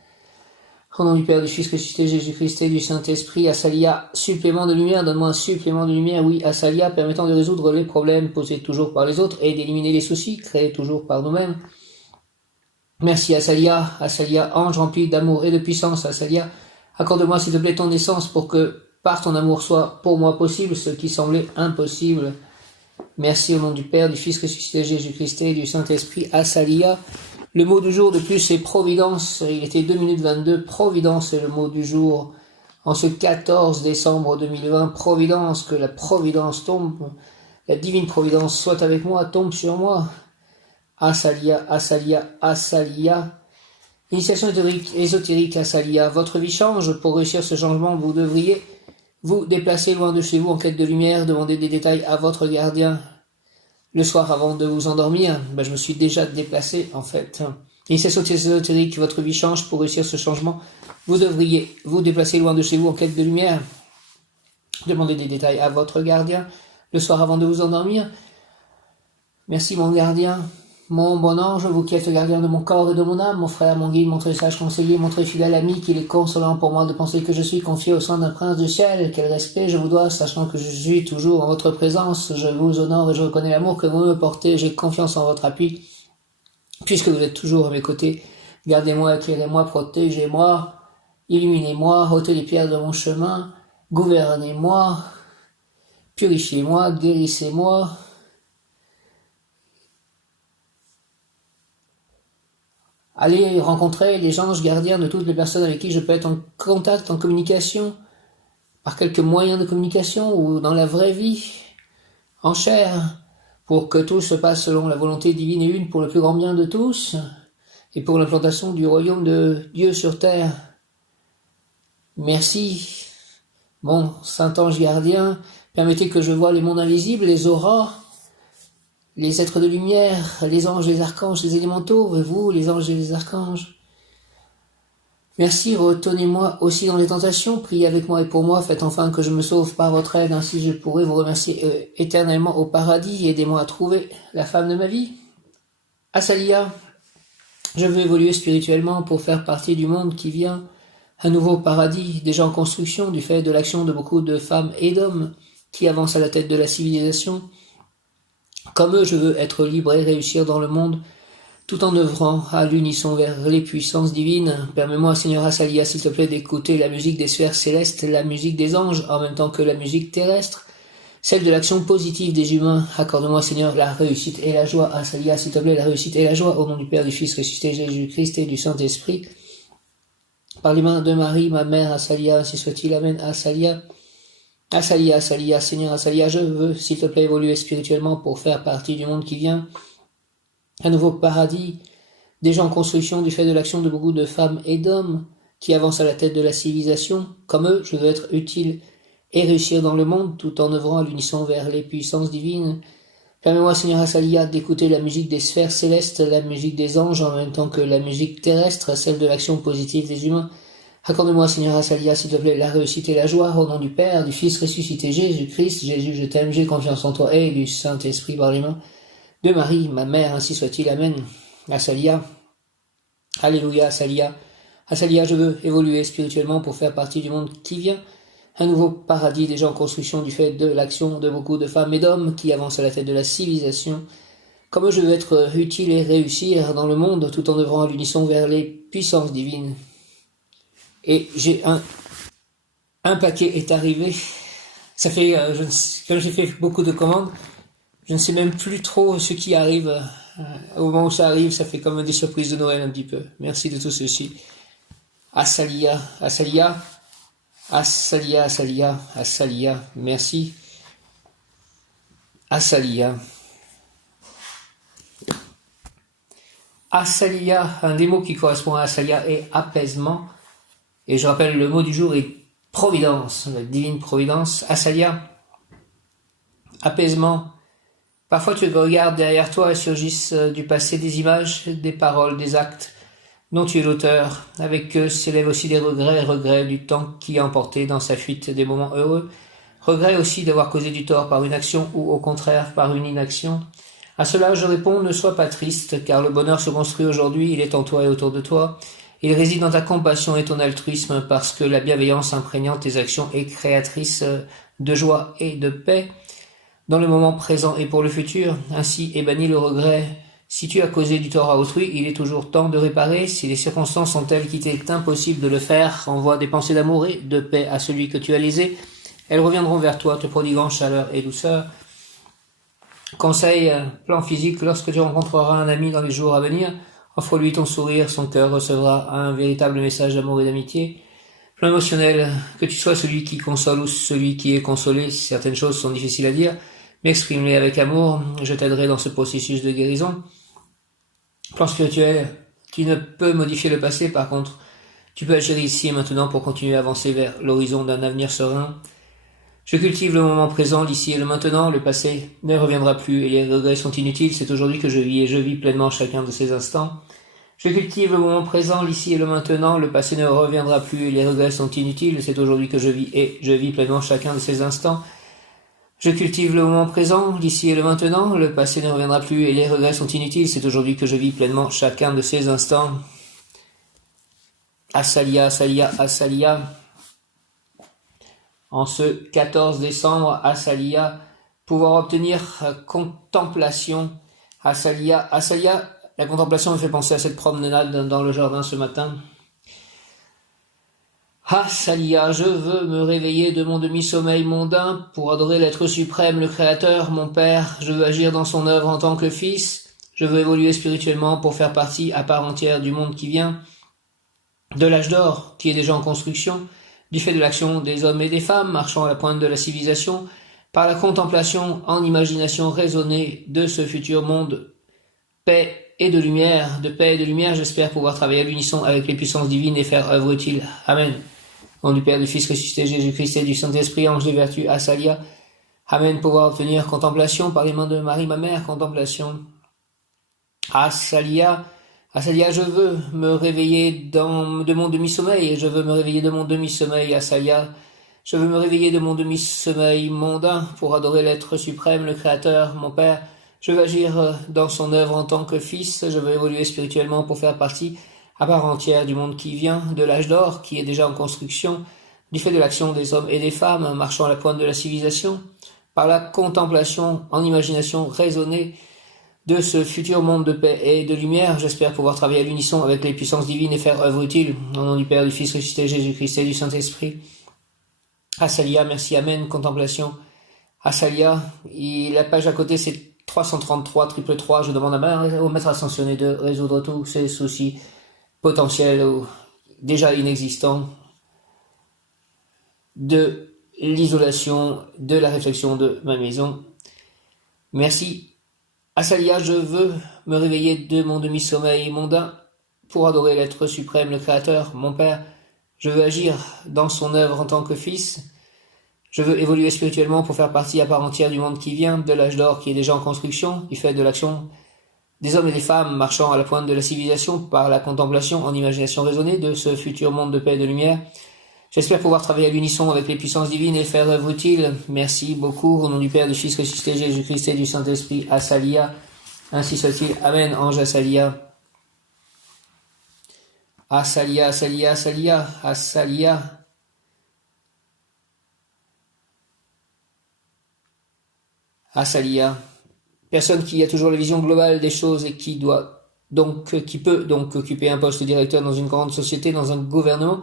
Au nom du Père, du Fils ressuscité, Jésus-Christ et du Saint-Esprit, Asalia, supplément de lumière, donne-moi un supplément de lumière, oui, Asalia, permettant de résoudre les problèmes posés toujours par les autres et d'éliminer les soucis créés toujours par nous-mêmes. Merci Asalia, Asalia, ange rempli d'amour et de puissance, Asalia, accorde-moi s'il te plaît ton essence pour que par ton amour soit pour moi possible ce qui semblait impossible. Merci au nom du Père, du Fils ressuscité, Jésus-Christ et du Saint-Esprit, Asalia. Le mot du jour de plus c'est Providence, il était 2 minutes 22, Providence est le mot du jour. En ce 14 décembre 2020, Providence, que la Providence tombe, la divine Providence soit avec moi, tombe sur moi. Asalia, Asalia, Asalia. Initiation ésotérique, Asalia. Votre vie change. Pour réussir ce changement, vous devriez vous déplacer loin de chez vous en quête de lumière, demander des détails à votre gardien. Le soir avant de vous endormir, je me suis déjà déplacé en fait. Initiation ésotérique, votre vie change. Pour réussir ce changement, vous devriez vous déplacer loin de chez vous en quête de lumière, demander des détails à votre gardien. Le soir avant de vous endormir. Merci mon gardien. Mon bon ange, vous qui êtes le gardien de mon corps et de mon âme, mon frère, mon guide, mon très sage conseiller, mon très fidèle ami, qu'il est consolant pour moi de penser que je suis confié au sein d'un prince du ciel, quel respect je vous dois, sachant que je suis toujours en votre présence, je vous honore et je reconnais l'amour que vous me portez, j'ai confiance en votre appui, puisque vous êtes toujours à mes côtés, gardez-moi, éclairez-moi, protégez-moi, illuminez-moi, ôtez les pierres de mon chemin, gouvernez-moi, purifiez-moi, guérissez-moi. Allez rencontrer les anges gardiens de toutes les personnes avec qui je peux être en contact, en communication, par quelques moyens de communication ou dans la vraie vie, en chair, pour que tout se passe selon la volonté divine et une pour le plus grand bien de tous et pour l'implantation du royaume de Dieu sur terre. Merci, mon saint ange gardien, permettez que je voie les mondes invisibles, les auras, les êtres de lumière, les anges, les archanges, les élémentaux, et vous, les anges et les archanges. Merci, retenez-moi aussi dans les tentations, priez avec moi et pour moi, faites enfin que je me sauve par votre aide, ainsi je pourrai vous remercier éternellement au paradis, aidez-moi à trouver la femme de ma vie. Asalia, je veux évoluer spirituellement pour faire partie du monde qui vient, un nouveau paradis, déjà en construction du fait de l'action de beaucoup de femmes et d'hommes qui avancent à la tête de la civilisation. Comme eux, je veux être libre et réussir dans le monde, tout en œuvrant à l'unisson vers les puissances divines. Permets-moi, Seigneur Asalia, s'il te plaît, d'écouter la musique des sphères célestes, la musique des anges, en même temps que la musique terrestre, celle de l'action positive des humains. Accorde-moi, Seigneur, la réussite et la joie. Asalia, s'il te plaît, la réussite et la joie, au nom du Père, du Fils ressuscité, Jésus-Christ et du Saint-Esprit. Par les mains de Marie, ma mère, Asalia, ainsi soit-il, Amen, Asalia. Asalia, Asalia, Seigneur Asalia, je veux, s'il te plaît, évoluer spirituellement pour faire partie du monde qui vient. Un nouveau paradis, déjà en construction du fait de l'action de beaucoup de femmes et d'hommes qui avancent à la tête de la civilisation. Comme eux, je veux être utile et réussir dans le monde tout en œuvrant à l'unisson vers les puissances divines. Permets-moi, Seigneur Asalia, d'écouter la musique des sphères célestes, la musique des anges en même temps que la musique terrestre, celle de l'action positive des humains. Accorde-moi, Seigneur Asalia, s'il te plaît, la réussite et la joie, au nom du Père, du Fils ressuscité Jésus-Christ. Jésus, je t'aime, j'ai confiance en toi, et du Saint-Esprit par les mains de Marie, ma mère, ainsi soit-il. Amen. Asalia. Alléluia, Asalia. Asalia, je veux évoluer spirituellement pour faire partie du monde qui vient. Un nouveau paradis déjà en construction du fait de l'action de beaucoup de femmes et d'hommes qui avancent à la tête de la civilisation. Comme je veux être utile et réussir dans le monde tout en œuvrant à l'unisson vers les puissances divines. Et j'ai un paquet est arrivé. Ça fait, quand j'ai fait beaucoup de commandes, je ne sais même plus trop ce qui arrive. Au moment où ça arrive, ça fait comme des surprises de Noël un petit peu. Merci de tout ceci. Asalia, Asalia, Asalia, Asalia, Asalia, merci. Asalia. Asalia, un des mots qui correspond à Asalia est apaisement. Et je rappelle, le mot du jour est providence, la divine providence. Asalia, apaisement. Parfois tu regardes derrière toi et surgissent du passé des images, des paroles, des actes dont tu es l'auteur. Avec eux s'élèvent aussi des regrets du temps qui a emporté dans sa fuite des moments heureux. Regrets aussi d'avoir causé du tort par une action ou au contraire par une inaction. À cela je réponds, ne sois pas triste, car le bonheur se construit aujourd'hui, il est en toi et autour de toi. Il réside dans ta compassion et ton altruisme, parce que la bienveillance imprégnant tes actions est créatrice de joie et de paix dans le moment présent et pour le futur. Ainsi est banni le regret. Si tu as causé du tort à autrui, il est toujours temps de réparer. Si les circonstances sont telles qu'il t'est impossible de le faire, envoie des pensées d'amour et de paix à celui que tu as lésé. Elles reviendront vers toi, te prodiguant chaleur et douceur. Conseil, plan physique, lorsque tu rencontreras un ami dans les jours à venir, offre-lui ton sourire, son cœur recevra un véritable message d'amour et d'amitié. Plan émotionnel, que tu sois celui qui console ou celui qui est consolé, certaines choses sont difficiles à dire, mais exprime-les avec amour, je t'aiderai dans ce processus de guérison. Plan spirituel, tu ne peux modifier le passé, par contre, tu peux agir ici et maintenant pour continuer à avancer vers l'horizon d'un avenir serein. Je cultive le moment présent, l'ici et le maintenant, le passé ne reviendra plus et les regrets sont inutiles, c'est aujourd'hui que je vis et je vis pleinement chacun de ces instants. Je cultive le moment présent, l'ici et le maintenant, le passé ne reviendra plus et les regrets sont inutiles, c'est aujourd'hui que je vis et je vis pleinement chacun de ces instants. Je cultive le moment présent, l'ici et le maintenant, le passé ne reviendra plus et les regrets sont inutiles, c'est aujourd'hui que je vis pleinement chacun de ces instants. Asalia, Asalia, Asalia. En ce 14 décembre, Asalia, pouvoir obtenir contemplation. Asalia, Asalia, la contemplation me fait penser à cette promenade dans le jardin ce matin. Asalia, je veux me réveiller de mon demi-sommeil mondain pour adorer l'être suprême, le Créateur, mon Père. Je veux agir dans son œuvre en tant que Fils. Je veux évoluer spirituellement pour faire partie à part entière du monde qui vient, de l'âge d'or qui est déjà en construction, du fait de l'action des hommes et des femmes marchant à la pointe de la civilisation, par la contemplation en imagination raisonnée de ce futur monde, paix et de lumière, j'espère pouvoir travailler à l'unisson avec les puissances divines et faire œuvre utile. Amen. Au nom du Père, du Fils ressuscité Jésus-Christ et du Saint-Esprit, ange de vertu, Asalia. Amen. Pouvoir obtenir contemplation par les mains de Marie, ma mère, contemplation. Asalia. Asalia, je veux me réveiller de mon demi-sommeil, Asalia. Je veux me réveiller de mon demi-sommeil mondain pour adorer l'être suprême, le Créateur, mon Père. Je veux agir dans son œuvre en tant que Fils, je veux évoluer spirituellement pour faire partie à part entière du monde qui vient, de l'âge d'or qui est déjà en construction, du fait de l'action des hommes et des femmes marchant à la pointe de la civilisation, par la contemplation en imagination raisonnée de ce futur monde de paix et de lumière, j'espère pouvoir travailler à l'unisson avec les puissances divines et faire œuvre utile. Au nom du Père, du Fils ressuscité Jésus-Christ et du Saint-Esprit. Asalia, merci, Amen, contemplation. Asalia, la page à côté c'est 333, 333, je demande au Maître Ascensionné de résoudre tous ces soucis potentiels ou déjà inexistants de l'isolation, de la réflexion de ma maison. Merci. Asalia, je veux me réveiller de mon demi-sommeil mondain pour adorer l'être suprême, le Créateur, mon Père. Je veux agir dans son œuvre en tant que Fils. Je veux évoluer spirituellement pour faire partie à part entière du monde qui vient, de l'âge d'or qui est déjà en construction, du fait de l'action des hommes et des femmes marchant à la pointe de la civilisation par la contemplation en imagination raisonnée de ce futur monde de paix et de lumière. J'espère pouvoir travailler à l'unisson avec les puissances divines et faire œuvre utile. Merci beaucoup. Au nom du Père, du Fils ressuscité, Jésus-Christ et du Saint-Esprit, Assalia. Ainsi soit-il. Amen. Ange Assalia. Assalia, Assalia, Assalia, Assalia. Assalia. Personne qui a toujours la vision globale des choses et qui peut donc occuper un poste de directeur dans une grande société, dans un gouvernement.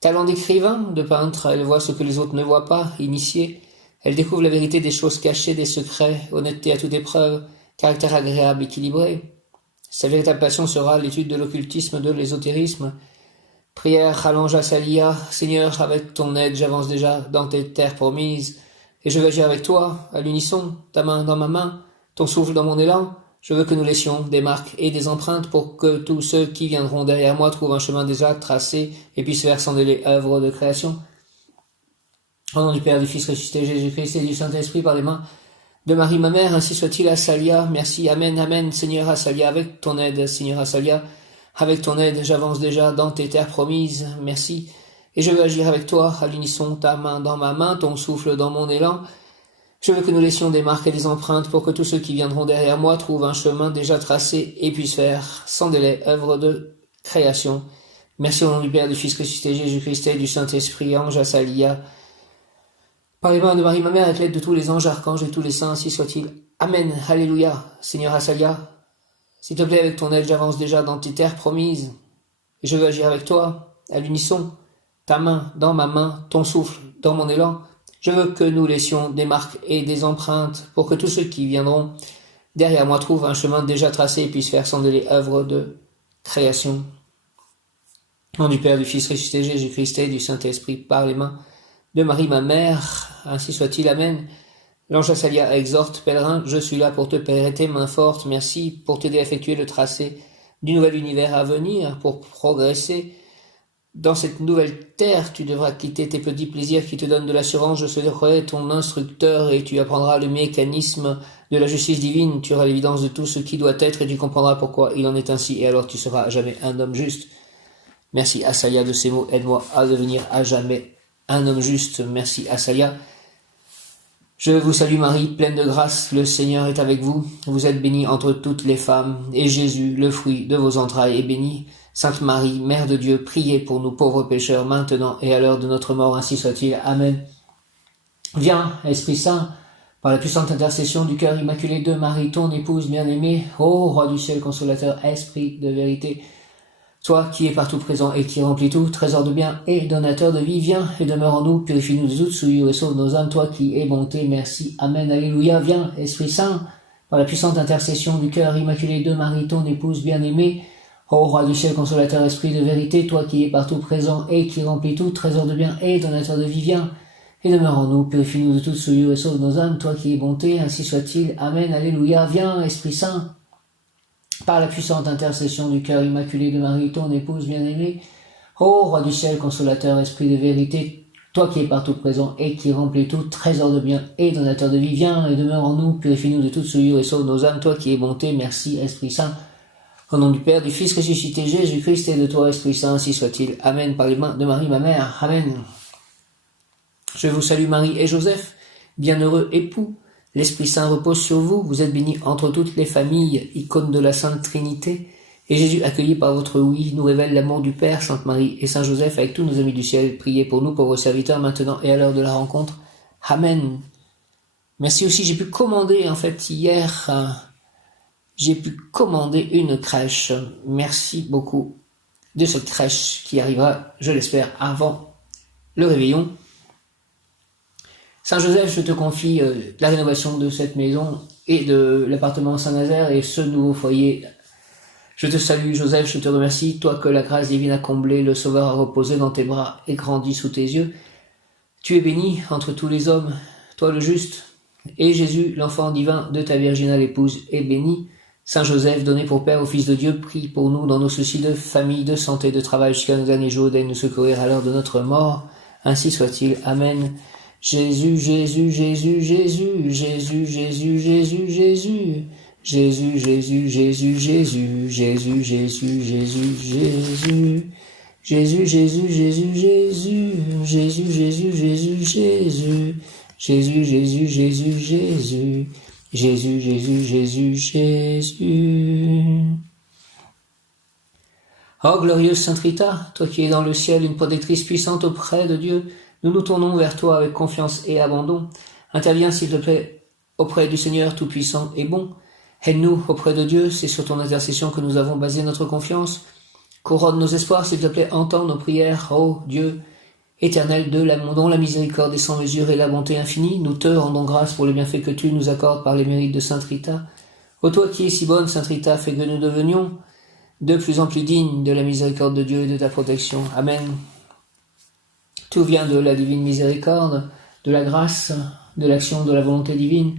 Talent d'écrivain, de peintre, elle voit ce que les autres ne voient pas, initiée. Elle découvre la vérité des choses cachées, des secrets, honnêteté à toute épreuve, caractère agréable, équilibré. Sa véritable passion sera l'étude de l'occultisme, de l'ésotérisme. Prière à l'ange Assalia, Seigneur, avec ton aide, j'avance déjà dans tes terres promises, et je vais agir avec toi, à l'unisson, ta main dans ma main, ton souffle dans mon élan. Je veux que nous laissions des marques et des empreintes pour que tous ceux qui viendront derrière moi trouvent un chemin déjà tracé et puissent faire sans délai œuvre de création. Au nom du Père, du Fils ressuscité, Jésus-Christ et du Saint-Esprit, par les mains de Marie, ma mère, ainsi soit-il. Assalia, merci, Amen, Amen, Seigneur Assalia, avec ton aide, Seigneur Assalia, avec ton aide, j'avance déjà dans tes terres promises, merci, et je veux agir avec toi, à l'unisson, ta main dans ma main, ton souffle dans mon élan. Je veux que nous laissions des marques et des empreintes pour que tous ceux qui viendront derrière moi trouvent un chemin déjà tracé et puissent faire, sans délai, œuvre de création. Merci au nom du Père, du Fils ressuscité, Jésus-Christ et du Saint-Esprit, ange Assalia. Par les mains de Marie, ma mère, avec l'aide de tous les anges, archanges et tous les saints, ainsi soit-il. Amen, Alléluia, Seigneur Assalia. S'il te plaît, avec ton aide, j'avance déjà dans tes terres promises. Et je veux agir avec toi, à l'unisson, ta main dans ma main, ton souffle dans mon élan. Je veux que nous laissions des marques et des empreintes pour que tous ceux qui viendront derrière moi trouvent un chemin déjà tracé et puissent faire sans délai œuvre de création. Au nom du Père, du Fils ressuscité, Jésus-Christ et du Saint-Esprit, par les mains de Marie, ma mère, ainsi soit-il. Amen. L'ange Assalia exhorte, pèlerin, je suis là pour te prêter main forte. Merci pour t'aider à effectuer le tracé du nouvel univers à venir, pour progresser. Dans cette nouvelle terre, tu devras quitter tes petits plaisirs qui te donnent de l'assurance. Je serai ton instructeur et tu apprendras le mécanisme de la justice divine. Tu auras l'évidence de tout ce qui doit être et tu comprendras pourquoi il en est ainsi. Et alors tu seras à jamais un homme juste. Merci Assalia de ces mots. Aide-moi à devenir à jamais un homme juste. Merci Assalia. Je vous salue Marie, pleine de grâce. Le Seigneur est avec vous. Vous êtes bénie entre toutes les femmes. Et Jésus, le fruit de vos entrailles, est béni. Sainte Marie, Mère de Dieu, priez pour nous pauvres pécheurs, maintenant et à l'heure de notre mort, ainsi soit-il. Amen. Viens, Esprit Saint, par la puissante intercession du cœur immaculé de Marie, ton épouse bien-aimée, ô Roi du ciel, consolateur, Esprit de vérité, toi qui es partout présent et qui remplis tout, trésor de bien et donateur de vie, viens et demeure en nous, purifie-nous de toute souillure et sauve nos âmes, toi qui es bonté, merci, Amen, Alléluia. Viens, Esprit Saint, par la puissante intercession du cœur immaculé de Marie, ton épouse bien-aimée, ô Roi du ciel, consolateur, Esprit de vérité, toi qui es partout présent et qui remplis tout, trésor de bien et donateur de vie, viens et demeure en nous, purifie-nous de toute souillure et sauve nos âmes, toi qui es bonté, ainsi soit-il. Amen, Alléluia. Viens, Esprit Saint, par la puissante intercession du cœur immaculé de Marie, ton épouse bien-aimée, ô Roi du ciel, consolateur, Esprit de vérité, toi qui es partout présent et qui remplis tout, trésor de bien et donateur de vie, viens et demeure en nous, purifie-nous de toute souillure et sauve nos âmes, toi qui es bonté, merci, Esprit Saint. Au nom du Père, du Fils ressuscité, Jésus-Christ et de toi, Esprit Saint, ainsi soit-il. Amen. Par les mains de Marie, ma mère. Amen. Je vous salue Marie et Joseph, bienheureux époux. L'Esprit Saint repose sur vous. Vous êtes bénis entre toutes les familles, icône de la Sainte Trinité. Et Jésus, accueilli par votre oui, nous révèle l'amour du Père, Sainte Marie et Saint Joseph, avec tous nos amis du ciel. Priez pour nous, pauvres serviteurs, maintenant et à l'heure de la rencontre. Amen. Merci aussi, j'ai pu commander, en fait, hier... J'ai pu commander une crèche. Merci beaucoup de cette crèche qui arrivera, je l'espère, avant le réveillon. Saint-Joseph, je te confie la rénovation de cette maison et de l'appartement Saint-Nazaire et ce nouveau foyer. Je te salue, Joseph, je te remercie, toi que la grâce divine a comblé, le Sauveur a reposé dans tes bras et grandi sous tes yeux. Tu es béni entre tous les hommes, toi le juste, et Jésus, l'enfant divin de ta virginale épouse, est béni. Saint Joseph, donné pour Père au Fils de Dieu, prie pour nous dans nos soucis de famille, de santé, de travail jusqu'à nos derniers jours, d'aide nous secourir à l'heure de notre mort. Ainsi soit-il. Amen. Jésus, Jésus, Jésus, Jésus, Jésus, Jésus, Jésus, Jésus, Jésus, Jésus, Jésus, Jésus, Jésus, Jésus, Jésus, Jésus. Jésus, Jésus, Jésus, Jésus, Jésus, Jésus, Jésus, Jésus, Jésus, Jésus, Jésus, Jésus, Jésus, Jésus, Jésus, Jésus. Oh, glorieuse Sainte Rita, toi qui es dans le ciel, une protectrice puissante auprès de Dieu, nous nous tournons vers toi avec confiance et abandon. Interviens, s'il te plaît, auprès du Seigneur Tout-Puissant et bon. Aide-nous auprès de Dieu, c'est sur ton intercession que nous avons basé notre confiance. Couronne nos espoirs, s'il te plaît, entends nos prières, ô Dieu, éternel, dont la miséricorde est sans mesure et la bonté infinie, nous te rendons grâce pour les bienfaits que tu nous accordes par les mérites de Sainte Rita. Ô toi qui es si bonne, Sainte Rita, fais que nous devenions de plus en plus dignes de la miséricorde de Dieu et de ta protection. Amen. Tout vient de la divine miséricorde, de la grâce, de l'action de la volonté divine.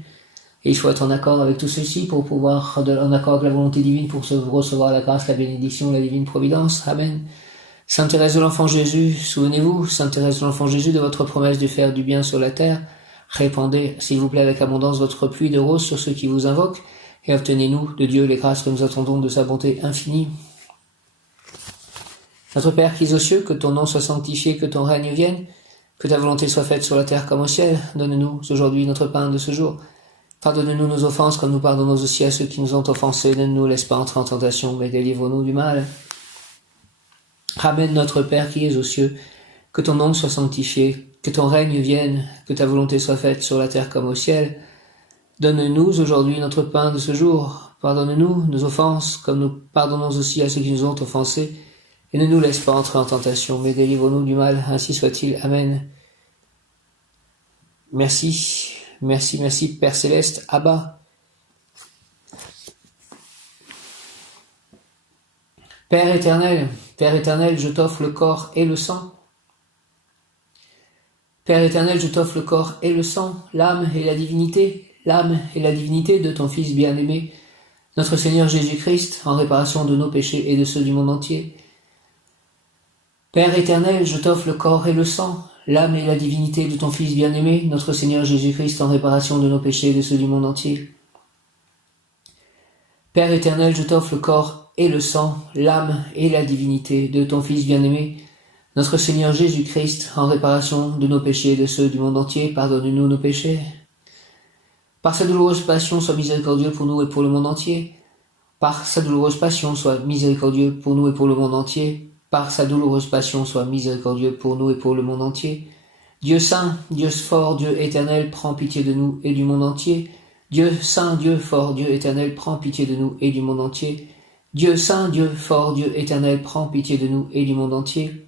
Et il faut être en accord avec tout ceci pour pouvoir, en accord avec la volonté divine, pour recevoir la grâce, la bénédiction, la divine providence. Amen. Sainte Thérèse de l'Enfant Jésus, souvenez-vous, Sainte Thérèse de l'Enfant Jésus, de votre promesse de faire du bien sur la terre. Répandez, s'il vous plaît, avec abondance votre pluie de roses sur ceux qui vous invoquent, et obtenez-nous de Dieu les grâces que nous attendons de sa bonté infinie. Notre Père qui es aux cieux, que ton nom soit sanctifié, que ton règne vienne, que ta volonté soit faite sur la terre comme au ciel. Donne-nous aujourd'hui notre pain de ce jour. Pardonne-nous nos offenses comme nous pardonnons aussi à ceux qui nous ont offensés. Ne nous laisse pas entrer en tentation, mais délivre-nous du mal. Amen, notre Père qui es aux cieux, que ton nom soit sanctifié, que ton règne vienne, que ta volonté soit faite sur la terre comme au ciel. Donne-nous aujourd'hui notre pain de ce jour. Pardonne-nous nos offenses comme nous pardonnons aussi à ceux qui nous ont offensés. Et ne nous laisse pas entrer en tentation, mais délivre-nous du mal. Ainsi soit-il. Amen. Merci. Merci, merci, Père Céleste, Abba. Père éternel, je t'offre le corps et le sang. Père éternel, je t'offre le corps et le sang, l'âme et la divinité de ton Fils bien-aimé, notre Seigneur Jésus-Christ, en réparation de nos péchés et de ceux du monde entier. Père éternel, je t'offre le corps et le sang, l'âme et la divinité de ton Fils bien-aimé, notre Seigneur Jésus-Christ, en réparation de nos péchés et de ceux du monde entier. Père éternel, je t'offre le corps et le sang, l'âme et la divinité de ton Fils bien-aimé, notre Seigneur Jésus-Christ, en réparation de nos péchés et de ceux du monde entier. Pardonne-nous nos péchés. Par sa douloureuse passion, sois miséricordieux pour nous et pour le monde entier. Par sa douloureuse passion, sois miséricordieux pour nous et pour le monde entier. Par sa douloureuse passion, sois miséricordieux pour nous et pour le monde entier. Dieu saint, Dieu fort, Dieu éternel, prends pitié de nous et du monde entier. Dieu saint, Dieu fort, Dieu éternel, prends pitié de nous et du monde entier. Dieu saint, Dieu fort, Dieu éternel, prends pitié de nous et du monde entier.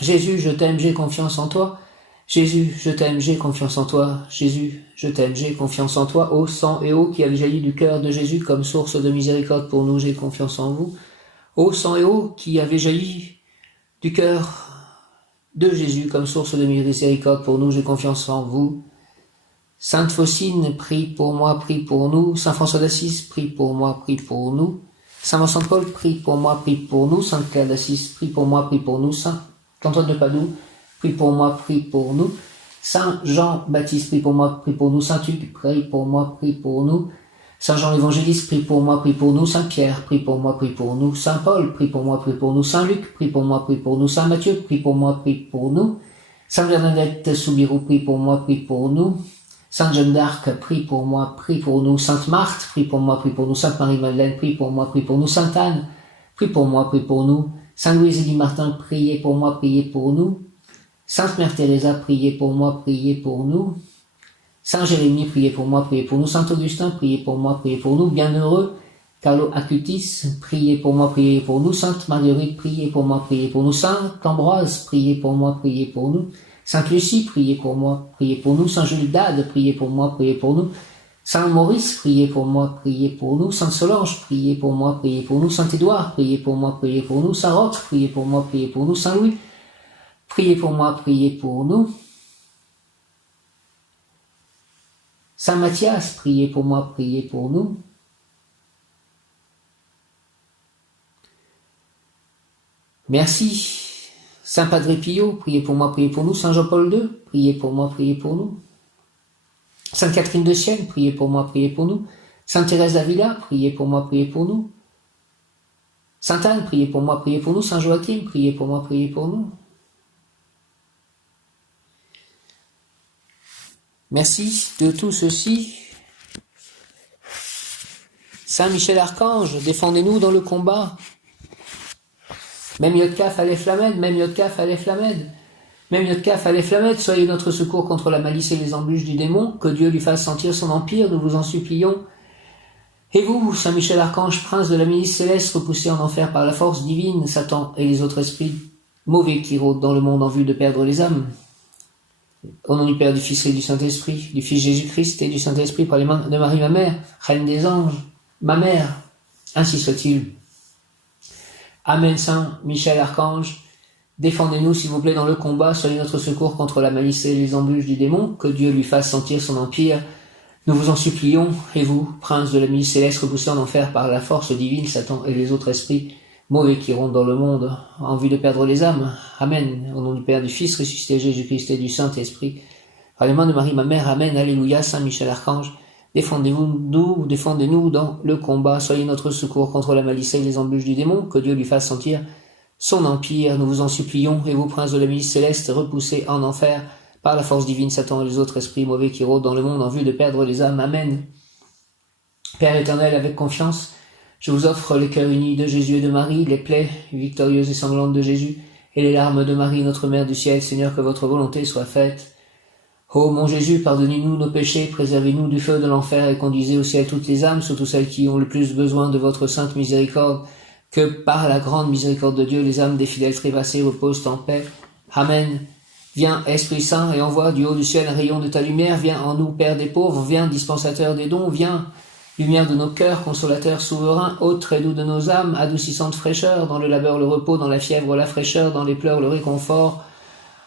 Jésus, je t'aime, j'ai confiance en toi. Jésus, je t'aime, j'ai confiance en toi. Jésus, je t'aime, j'ai confiance en toi. Ô sang et eau qui avez jailli du cœur de Jésus comme source de miséricorde pour nous, j'ai confiance en vous. Ô sang et eau qui avez jailli du cœur de Jésus comme source de miséricorde pour nous, j'ai confiance en vous. Sainte Faustine, prie pour moi, prie pour nous. Saint François d'Assise, prie pour moi, prie pour nous. Saint Vincent de Paul, prie pour moi, prie pour nous. Sainte Claire d'Assise, prie pour moi, prie pour nous. Saint Antoine de Padoue, prie pour moi, prie pour nous. Saint Jean-Baptiste, prie pour moi, prie pour nous. Saint Hugues, prie pour moi, prie pour nous. Saint Jean l'Évangéliste, prie pour moi, prie pour nous. Saint Pierre, prie pour moi, prie pour nous. Saint Paul, prie pour moi, prie pour nous. Saint Luc, prie pour moi, prie pour nous. Saint Matthieu, prie pour moi, prie pour nous. Sainte Bernadette Soubirous, prie pour moi, prie pour nous. Sainte Jeanne d'Arc, prie pour moi, prie pour nous. Sainte Marthe, prie pour moi, prie pour nous. Sainte Marie-Madeleine, prie pour moi, prie pour nous. Sainte Anne, prie pour moi, prie pour nous. Saint Louis-Élie Martin, priez pour moi, priez pour nous. Sainte Mère Teresa, priez pour moi, priez pour nous. Saint Jérémie, priez pour moi, priez pour nous. Saint Augustin, priez pour moi, priez pour nous. Bienheureux Carlo Acutis, priez pour moi, priez pour nous. Sainte Marguerite, priez pour moi, priez pour nous. Saint Ambroise, priez pour moi, priez pour nous. Sainte Lucie, priez pour moi, priez pour nous. Saint Jules d'Ade, priez pour moi, priez pour nous. Saint Maurice, priez pour moi, priez pour nous. Sainte Solange, priez pour moi, priez pour nous. Saint Édouard, priez pour moi, priez pour nous. Saint Roch, priez pour moi, priez pour nous. Saint Louis, priez pour moi, priez pour nous. Saint Matthias, priez pour moi, priez pour nous. Merci. Saint Padre Pio, priez pour moi, priez pour nous. Saint Jean-Paul II, priez pour moi, priez pour nous. Sainte Catherine de Sienne, priez pour moi, priez pour nous. Sainte Thérèse d'Avila, priez pour moi, priez pour nous. Sainte Anne, priez pour moi, priez pour nous. Saint Joachim, priez pour moi, priez pour nous. Merci de tout ceci. Saint Michel Archange, défendez-nous dans le combat. Même Yodkaf Aleph Lamed, même Yodkaf Aleph Lamed. Même Yodkaf Aleph Lamed, soyez notre secours contre la malice et les embûches du démon, que Dieu lui fasse sentir son empire, nous vous en supplions. Et vous, Saint Michel Archange, prince de la milice céleste, repoussé en enfer par la force divine, Satan et les autres esprits mauvais qui rôdent dans le monde en vue de perdre les âmes. Au nom du Père, du Fils et du Saint-Esprit, du Fils Jésus-Christ et du Saint-Esprit par les mains de Marie, ma mère, Reine des anges, ma mère, ainsi soit-il. Amen, Saint Michel Archange, défendez-nous s'il vous plaît dans le combat, soyez notre secours contre la malice et les embûches du démon, que Dieu lui fasse sentir son empire. Nous vous en supplions, et vous, prince de la milice céleste, repoussé en enfer par la force divine, Satan et les autres esprits mauvais qui rondent dans le monde, en vue de perdre les âmes. Amen. Au nom du Père, du Fils, ressuscité Jésus-Christ et du Saint-Esprit. Par les mains de Marie, ma mère. Amen. Alléluia. Saint Michel Archange, défendez-nous dans le combat. Soyez notre secours contre la malice et les embûches du démon. Que Dieu lui fasse sentir son empire. Nous vous en supplions. Et vous, prince de la milice céleste, repoussés en enfer par la force divine, Satan et les autres esprits mauvais qui rôdent dans le monde en vue de perdre les âmes. Amen. Père éternel, avec confiance, je vous offre les cœurs unis de Jésus et de Marie, les plaies victorieuses et sanglantes de Jésus, et les larmes de Marie, notre Mère du ciel. Seigneur, que votre volonté soit faite. Ô mon Jésus, pardonnez-nous nos péchés, préservez-nous du feu de l'enfer et conduisez au ciel toutes les âmes, surtout celles qui ont le plus besoin de votre sainte miséricorde. Que par la grande miséricorde de Dieu, les âmes des fidèles trépassés reposent en paix. Amen. Viens, Esprit Saint, et envoie du haut du ciel un rayon de ta lumière. Viens en nous, Père des pauvres. Viens, dispensateur des dons. Viens, lumière de nos cœurs, consolateur souverain, hôte très doux de nos âmes, adoucissante fraîcheur, dans le labeur le repos, dans la fièvre la fraîcheur, dans les pleurs le réconfort.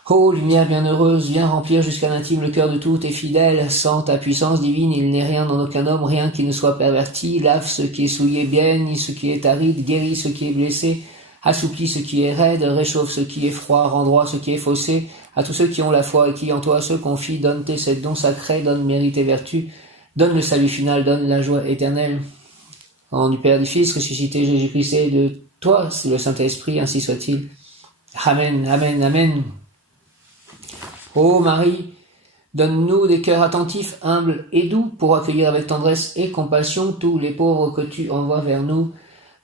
Ô lumière bienheureuse, viens remplir jusqu'à l'intime le cœur de tous tes fidèles. Sans ta puissance divine, il n'est rien en aucun homme, rien qui ne soit perverti. Lave ce qui est souillé, bénis ce qui est aride, guéris ce qui est blessé, assouplis ce qui est raide, réchauffe ce qui est froid, rend droit ce qui est faussé. À tous ceux qui ont la foi et qui en toi se confient, donne tes sept dons sacrés, donne mérite et vertu, donne le salut final, donne la joie éternelle. Au nom du Père, du Fils, ressuscité Jésus-Christ et de toi, c'est le Saint-Esprit, ainsi soit-il. Amen, amen, amen. Ô Marie, donne-nous des cœurs attentifs, humbles et doux, pour accueillir avec tendresse et compassion tous les pauvres que tu envoies vers nous.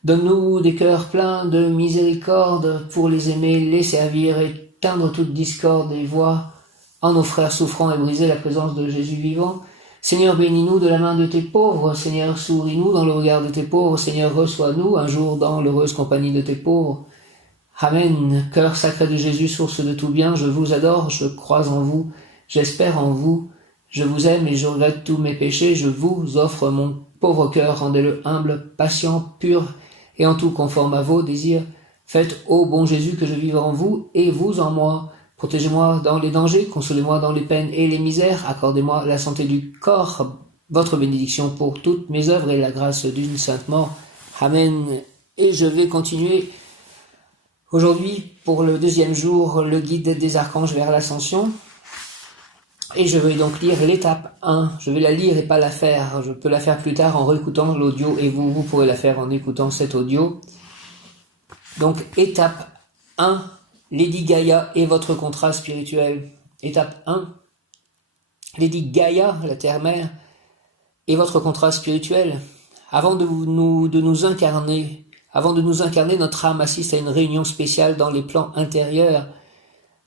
Donne-nous des cœurs pleins de miséricorde, pour les aimer, les servir, éteindre toute discorde et voir en nos frères souffrants et briser la présence de Jésus vivant. Seigneur, bénis-nous de la main de tes pauvres. Seigneur, souris-nous dans le regard de tes pauvres. Seigneur, reçois-nous un jour dans l'heureuse compagnie de tes pauvres. Amen. Cœur sacré de Jésus, source de tout bien, je vous adore, je crois en vous, j'espère en vous, je vous aime et je regrette tous mes péchés, je vous offre mon pauvre cœur, rendez-le humble, patient, pur et en tout conforme à vos désirs. Faites, ô bon Jésus, que je vive en vous et vous en moi. Protégez-moi dans les dangers, consolez-moi dans les peines et les misères, accordez-moi la santé du corps, votre bénédiction pour toutes mes œuvres et la grâce d'une sainte mort. Amen. Et je vais continuer aujourd'hui, pour le deuxième jour, le guide des archanges vers l'ascension. Et je vais donc lire l'étape 1. Je vais la lire et pas la faire. Je peux la faire plus tard en réécoutant l'audio et vous pourrez la faire en écoutant cet audio. Donc, étape 1, Lady Gaïa et votre contrat spirituel. Étape 1, Lady Gaïa, la terre-mère, et votre contrat spirituel. Avant de nous incarner, notre âme assiste à une réunion spéciale dans les plans intérieurs.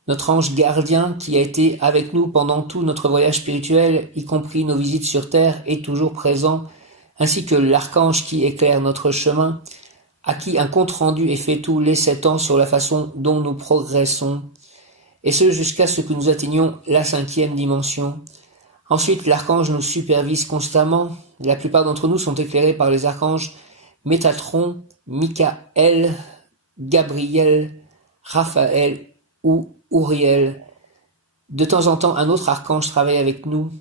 Notre ange gardien qui a été avec nous pendant tout notre voyage spirituel, y compris nos visites sur terre, est toujours présent, ainsi que l'archange qui éclaire notre chemin, à qui un compte-rendu est fait tous les 7 ans sur la façon dont nous progressons, et ce jusqu'à ce que nous atteignions la 5e dimension. Ensuite, l'archange nous supervise constamment. La plupart d'entre nous sont éclairés par les archanges Métatron, Michael, Gabriel, Raphaël ou Uriel. De temps en temps, un autre archange travaille avec nous.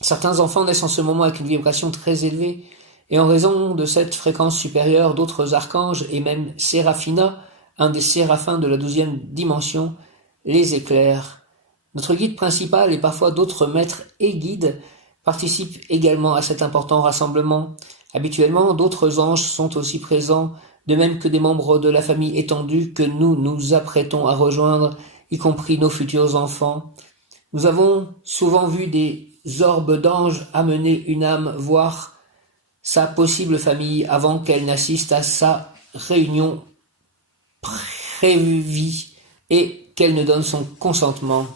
Certains enfants naissent en ce moment avec une vibration très élevée, et en raison de cette fréquence supérieure, d'autres archanges, et même Séraphina, un des séraphins de la 12e dimension, les éclairent. Notre guide principal et parfois d'autres maîtres et guides participent également à cet important rassemblement. Habituellement, d'autres anges sont aussi présents, de même que des membres de la famille étendue que nous nous apprêtons à rejoindre, y compris nos futurs enfants. Nous avons souvent vu des orbes d'anges amener une âme voir sa possible famille avant qu'elle n'assiste à sa réunion prévue et qu'elle ne donne son consentement.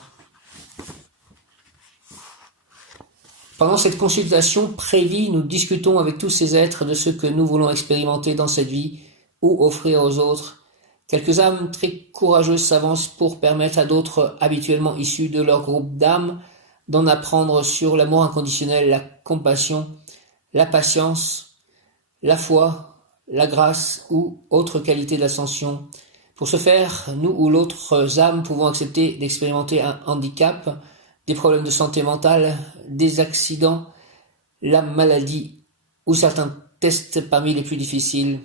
Pendant cette consultation prévue, nous discutons avec tous ces êtres de ce que nous voulons expérimenter dans cette vie ou offrir aux autres. Quelques âmes très courageuses s'avancent pour permettre à d'autres habituellement issus de leur groupe d'âmes d'en apprendre sur l'amour inconditionnel, la compassion, la patience, la foi, la grâce ou autre qualité d'ascension. Pour ce faire, nous ou l'autre âme pouvons accepter d'expérimenter un handicap, des problèmes de santé mentale, des accidents, la maladie ou certains tests parmi les plus difficiles.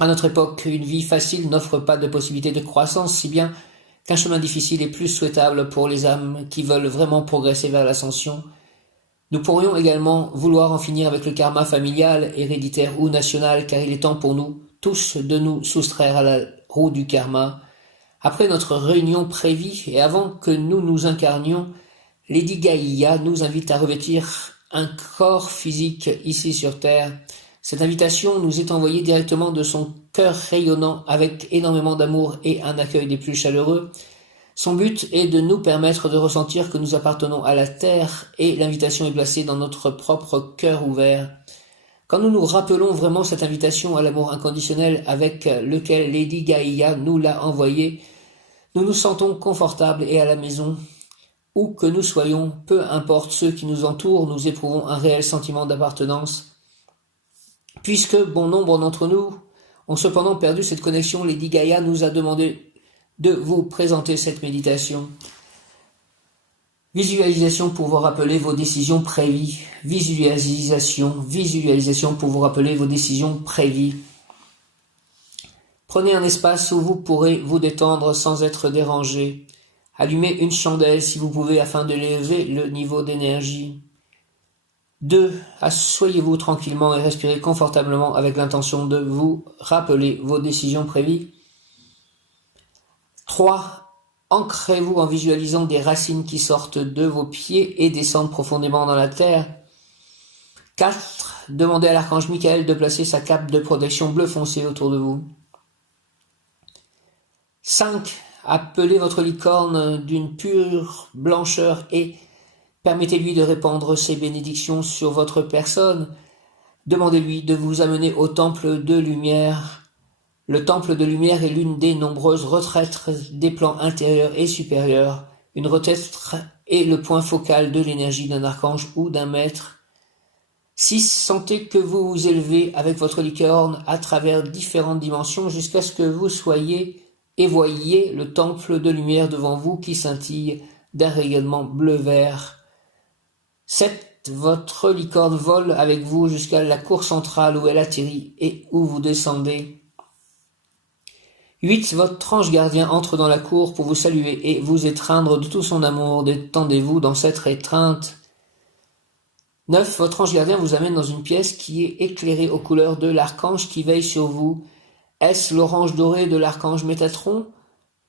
À notre époque, une vie facile n'offre pas de possibilité de croissance, si bien qu'un chemin difficile est plus souhaitable pour les âmes qui veulent vraiment progresser vers l'ascension. Nous pourrions également vouloir en finir avec le karma familial, héréditaire ou national, car il est temps pour nous tous de nous soustraire à la roue du karma. Après notre réunion prévue et avant que nous nous incarnions, Lady Gaïa nous invite à revêtir un corps physique ici sur Terre. Cette invitation nous est envoyée directement de son cœur rayonnant avec énormément d'amour et un accueil des plus chaleureux. Son but est de nous permettre de ressentir que nous appartenons à la Terre et l'invitation est placée dans notre propre cœur ouvert. Quand nous nous rappelons vraiment cette invitation à l'amour inconditionnel avec lequel Lady Gaïa nous l'a envoyée, nous nous sentons confortables et à la maison. Où que nous soyons, peu importe ceux qui nous entourent, nous éprouvons un réel sentiment d'appartenance. Puisque bon nombre d'entre nous ont cependant perdu cette connexion, Lady Gaïa nous a demandé de vous présenter cette méditation. Visualisation pour vous rappeler vos décisions prévues. Visualisation pour vous rappeler vos décisions prévues. Prenez un espace où vous pourrez vous détendre sans être dérangé. Allumez une chandelle si vous pouvez afin d'élever le niveau d'énergie. 2. Asseyez-vous tranquillement et respirez confortablement avec l'intention de vous rappeler vos décisions prévues. 3. Ancrez-vous en visualisant des racines qui sortent de vos pieds et descendent profondément dans la terre. 4. Demandez à l'archange Michael de placer sa cape de protection bleu foncé autour de vous. 5. Appelez votre licorne d'une pure blancheur et permettez-lui de répandre ses bénédictions sur votre personne. Demandez-lui de vous amener au temple de lumière. Le temple de lumière est l'une des nombreuses retraites des plans intérieurs et supérieurs. Une retraite est le point focal de l'énergie d'un archange ou d'un maître. 6. Sentez que vous vous élevez avec votre licorne à travers différentes dimensions jusqu'à ce que vous soyez et voyez le temple de lumière devant vous qui scintille d'un rayonnement bleu-vert. 7. Votre licorne vole avec vous jusqu'à la cour centrale où elle atterrit et où vous descendez. 8. Votre ange gardien entre dans la cour pour vous saluer et vous étreindre de tout son amour. Détendez-vous dans cette étreinte. 9. Votre ange gardien vous amène dans une pièce qui est éclairée aux couleurs de l'archange qui veille sur vous. Est-ce l'orange doré de l'archange Métatron,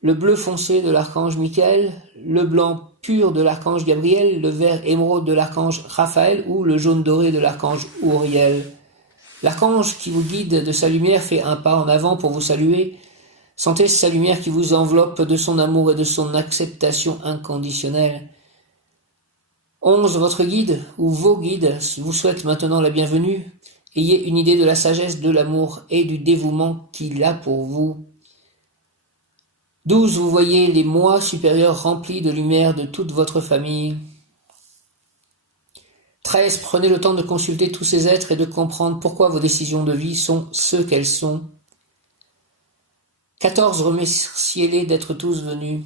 le bleu foncé de l'archange Michael, le blanc pur de l'archange Gabriel, le vert émeraude de l'archange Raphaël ou le jaune doré de l'archange Uriel? L'archange qui vous guide de sa lumière fait un pas en avant pour vous saluer. Sentez sa lumière qui vous enveloppe de son amour et de son acceptation inconditionnelle. 11. Votre guide ou vos guides vous souhaitent maintenant la bienvenue. Ayez une idée de la sagesse, de l'amour et du dévouement qu'il a pour vous. 12. Vous voyez les moi supérieurs remplis de lumière de toute votre famille. 13. Prenez le temps de consulter tous ces êtres et de comprendre pourquoi vos décisions de vie sont ce qu'elles sont. 14. Remerciez-les d'être tous venus.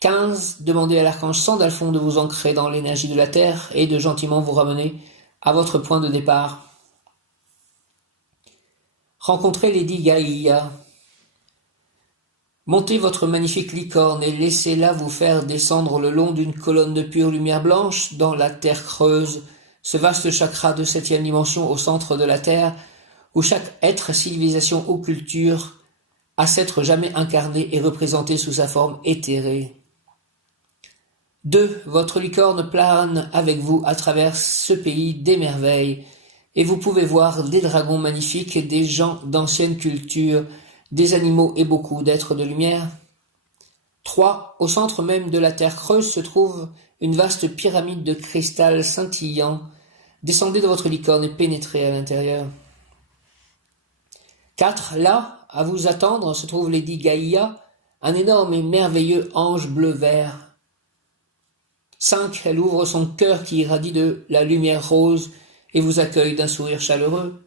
15. Demandez à l'archange Sandalphon de vous ancrer dans l'énergie de la terre et de gentiment vous ramener à votre point de départ. Rencontrez Lady Gaïa. Montez votre magnifique licorne et laissez-la vous faire descendre le long d'une colonne de pure lumière blanche dans la terre creuse, ce vaste chakra de 7e dimension au centre de la terre, où chaque être, civilisation ou culture à s'être jamais incarné et représenté sous sa forme éthérée. 2. Votre licorne plane avec vous à travers ce pays des merveilles, et vous pouvez voir des dragons magnifiques, des gens d'anciennes cultures, des animaux et beaucoup d'êtres de lumière. 3. Au centre même de la terre creuse se trouve une vaste pyramide de cristal scintillant. Descendez de votre licorne et pénétrez à l'intérieur. 4. Là, à vous attendre, se trouve Lady Gaïa, un énorme et merveilleux ange bleu-vert. 5. Elle ouvre son cœur qui irradie de la lumière rose et vous accueille d'un sourire chaleureux.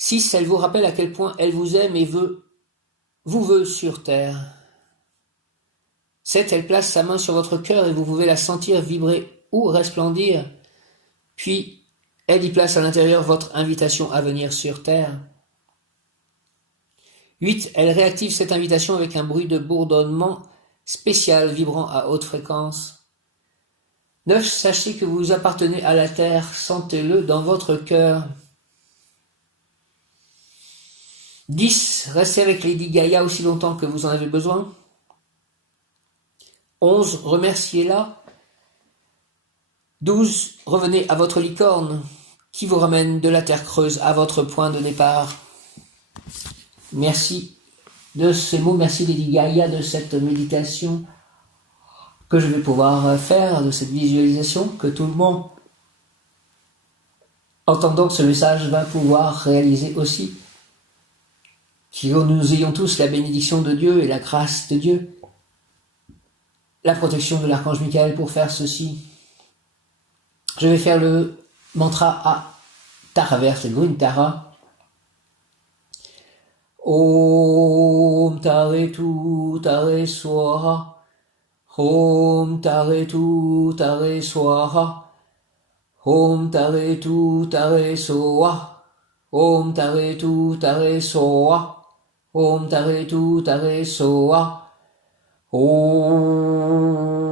6. Elle vous rappelle à quel point elle vous aime et vous veut sur terre. 7. Elle place sa main sur votre cœur et vous pouvez la sentir vibrer ou resplendir. Puis, elle y place à l'intérieur votre invitation à venir sur terre. 8. Elle réactive cette invitation avec un bruit de bourdonnement spécial vibrant à haute fréquence. 9. Sachez que vous appartenez à la terre, sentez-le dans votre cœur. 10. Restez avec Lady Gaïa aussi longtemps que vous en avez besoin. 11. Remerciez-la. 12. Revenez à votre licorne qui vous ramène de la terre creuse à votre point de départ. Merci de ces mots, merci Lady Gaïa de cette méditation que je vais pouvoir faire, de cette visualisation que tout le monde, entendant ce message, va pouvoir réaliser aussi. Que nous ayons tous la bénédiction de Dieu et la grâce de Dieu, la protection de l'archange Michael pour faire ceci. Je vais faire le mantra à Tara verte, Green Tara. Om Tare Tu Tare Swaha. Om Tare Tu Tare Swaha. Om Tare Tu Tare Swaha. Om Tare Tu Tare Swaha. Om Tare Tu Tare Swaha. Om.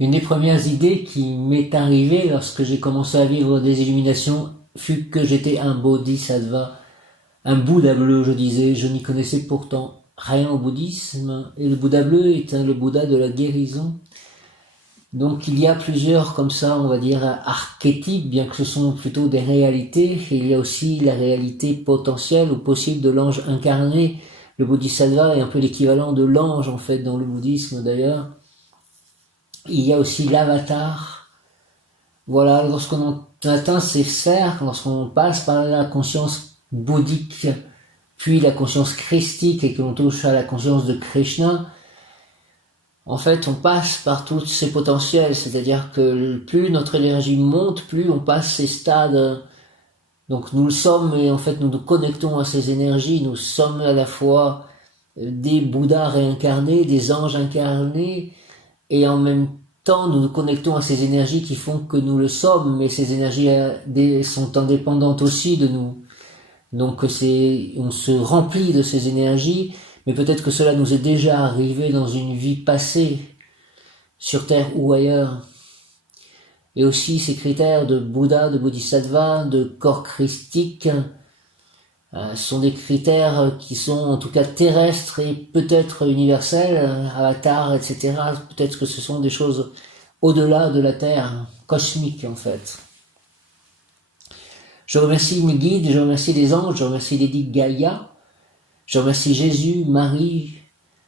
Une des premières idées qui m'est arrivée lorsque j'ai commencé à vivre des illuminations fut que j'étais un bodhisattva, un Bouddha bleu, je disais. Je n'y connaissais pourtant rien au bouddhisme, et le Bouddha bleu est le Bouddha de la guérison. Donc il y a plusieurs, comme ça, on va dire, archétypes, bien que ce sont plutôt des réalités, et il y a aussi la réalité potentielle ou possible de l'ange incarné. Le bodhisattva est un peu l'équivalent de l'ange, en fait, dans le bouddhisme d'ailleurs. Il y a aussi l'avatar. Voilà, lorsqu'on atteint ces sphères, lorsqu'on passe par la conscience bouddhique, puis la conscience christique et que l'on touche à la conscience de Krishna, en fait, on passe par tous ces potentiels, c'est-à-dire que plus notre énergie monte, plus on passe ces stades. Donc nous le sommes et en fait nous nous connectons à ces énergies, nous sommes à la fois des Bouddhas réincarnés, des anges incarnés, et en même temps nous nous connectons à ces énergies qui font que nous le sommes, mais ces énergies sont indépendantes aussi de nous. Donc on se remplit de ces énergies, mais peut-être que cela nous est déjà arrivé dans une vie passée, sur Terre ou ailleurs. Et aussi ces critères de Bouddha, de Bodhisattva, de corps christique, sont des critères qui sont en tout cas terrestres et peut-être universels, avatar, etc. Peut-être que ce sont des choses au-delà de la Terre, cosmiques en fait. Je remercie mes guides, je remercie les anges, je remercie Lady Gaïa, je remercie Jésus, Marie,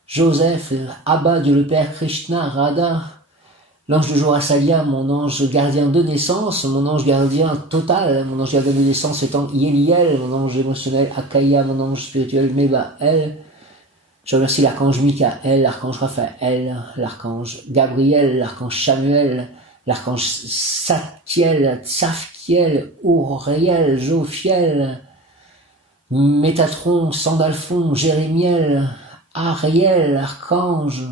Joseph, Abba, Dieu le Père, Krishna, Radha, l'ange de jour Asalya, mon ange gardien de naissance, mon ange gardien total, mon ange gardien de naissance étant Yéliel, mon ange émotionnel Akaya, mon ange spirituel Mebaël. Je remercie l'archange Michael, l'archange Raphaël, l'archange Gabriel, l'archange Samuel, l'archange Satkiel, Tsafkiel, Uriel, Jophiel, Métatron, Sandalphon, Jérémiel, Ariel, archange,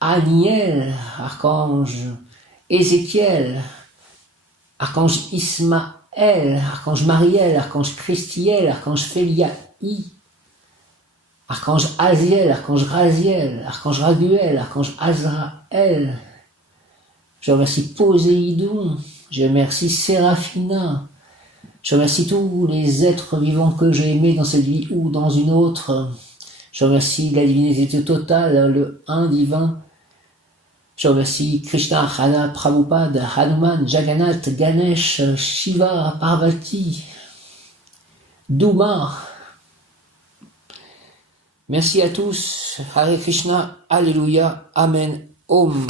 Aniel, archange Ézéchiel, archange Ismaël, archange Mariel, archange Christiel, archange Féliaï, archange Aziel, archange Raziel, archange Raguel, archange Azraël. Je remercie Poséidon, je remercie Séraphina, je remercie tous les êtres vivants que j'ai aimés dans cette vie ou dans une autre. Je remercie la divinité totale, le un divin. Je remercie Krishna, Radha, Prabhupada, Hanuman, Jagannath, Ganesh, Shiva, Parvati, Duma. Merci à tous. Hare Krishna, Alléluia, Amen, Om.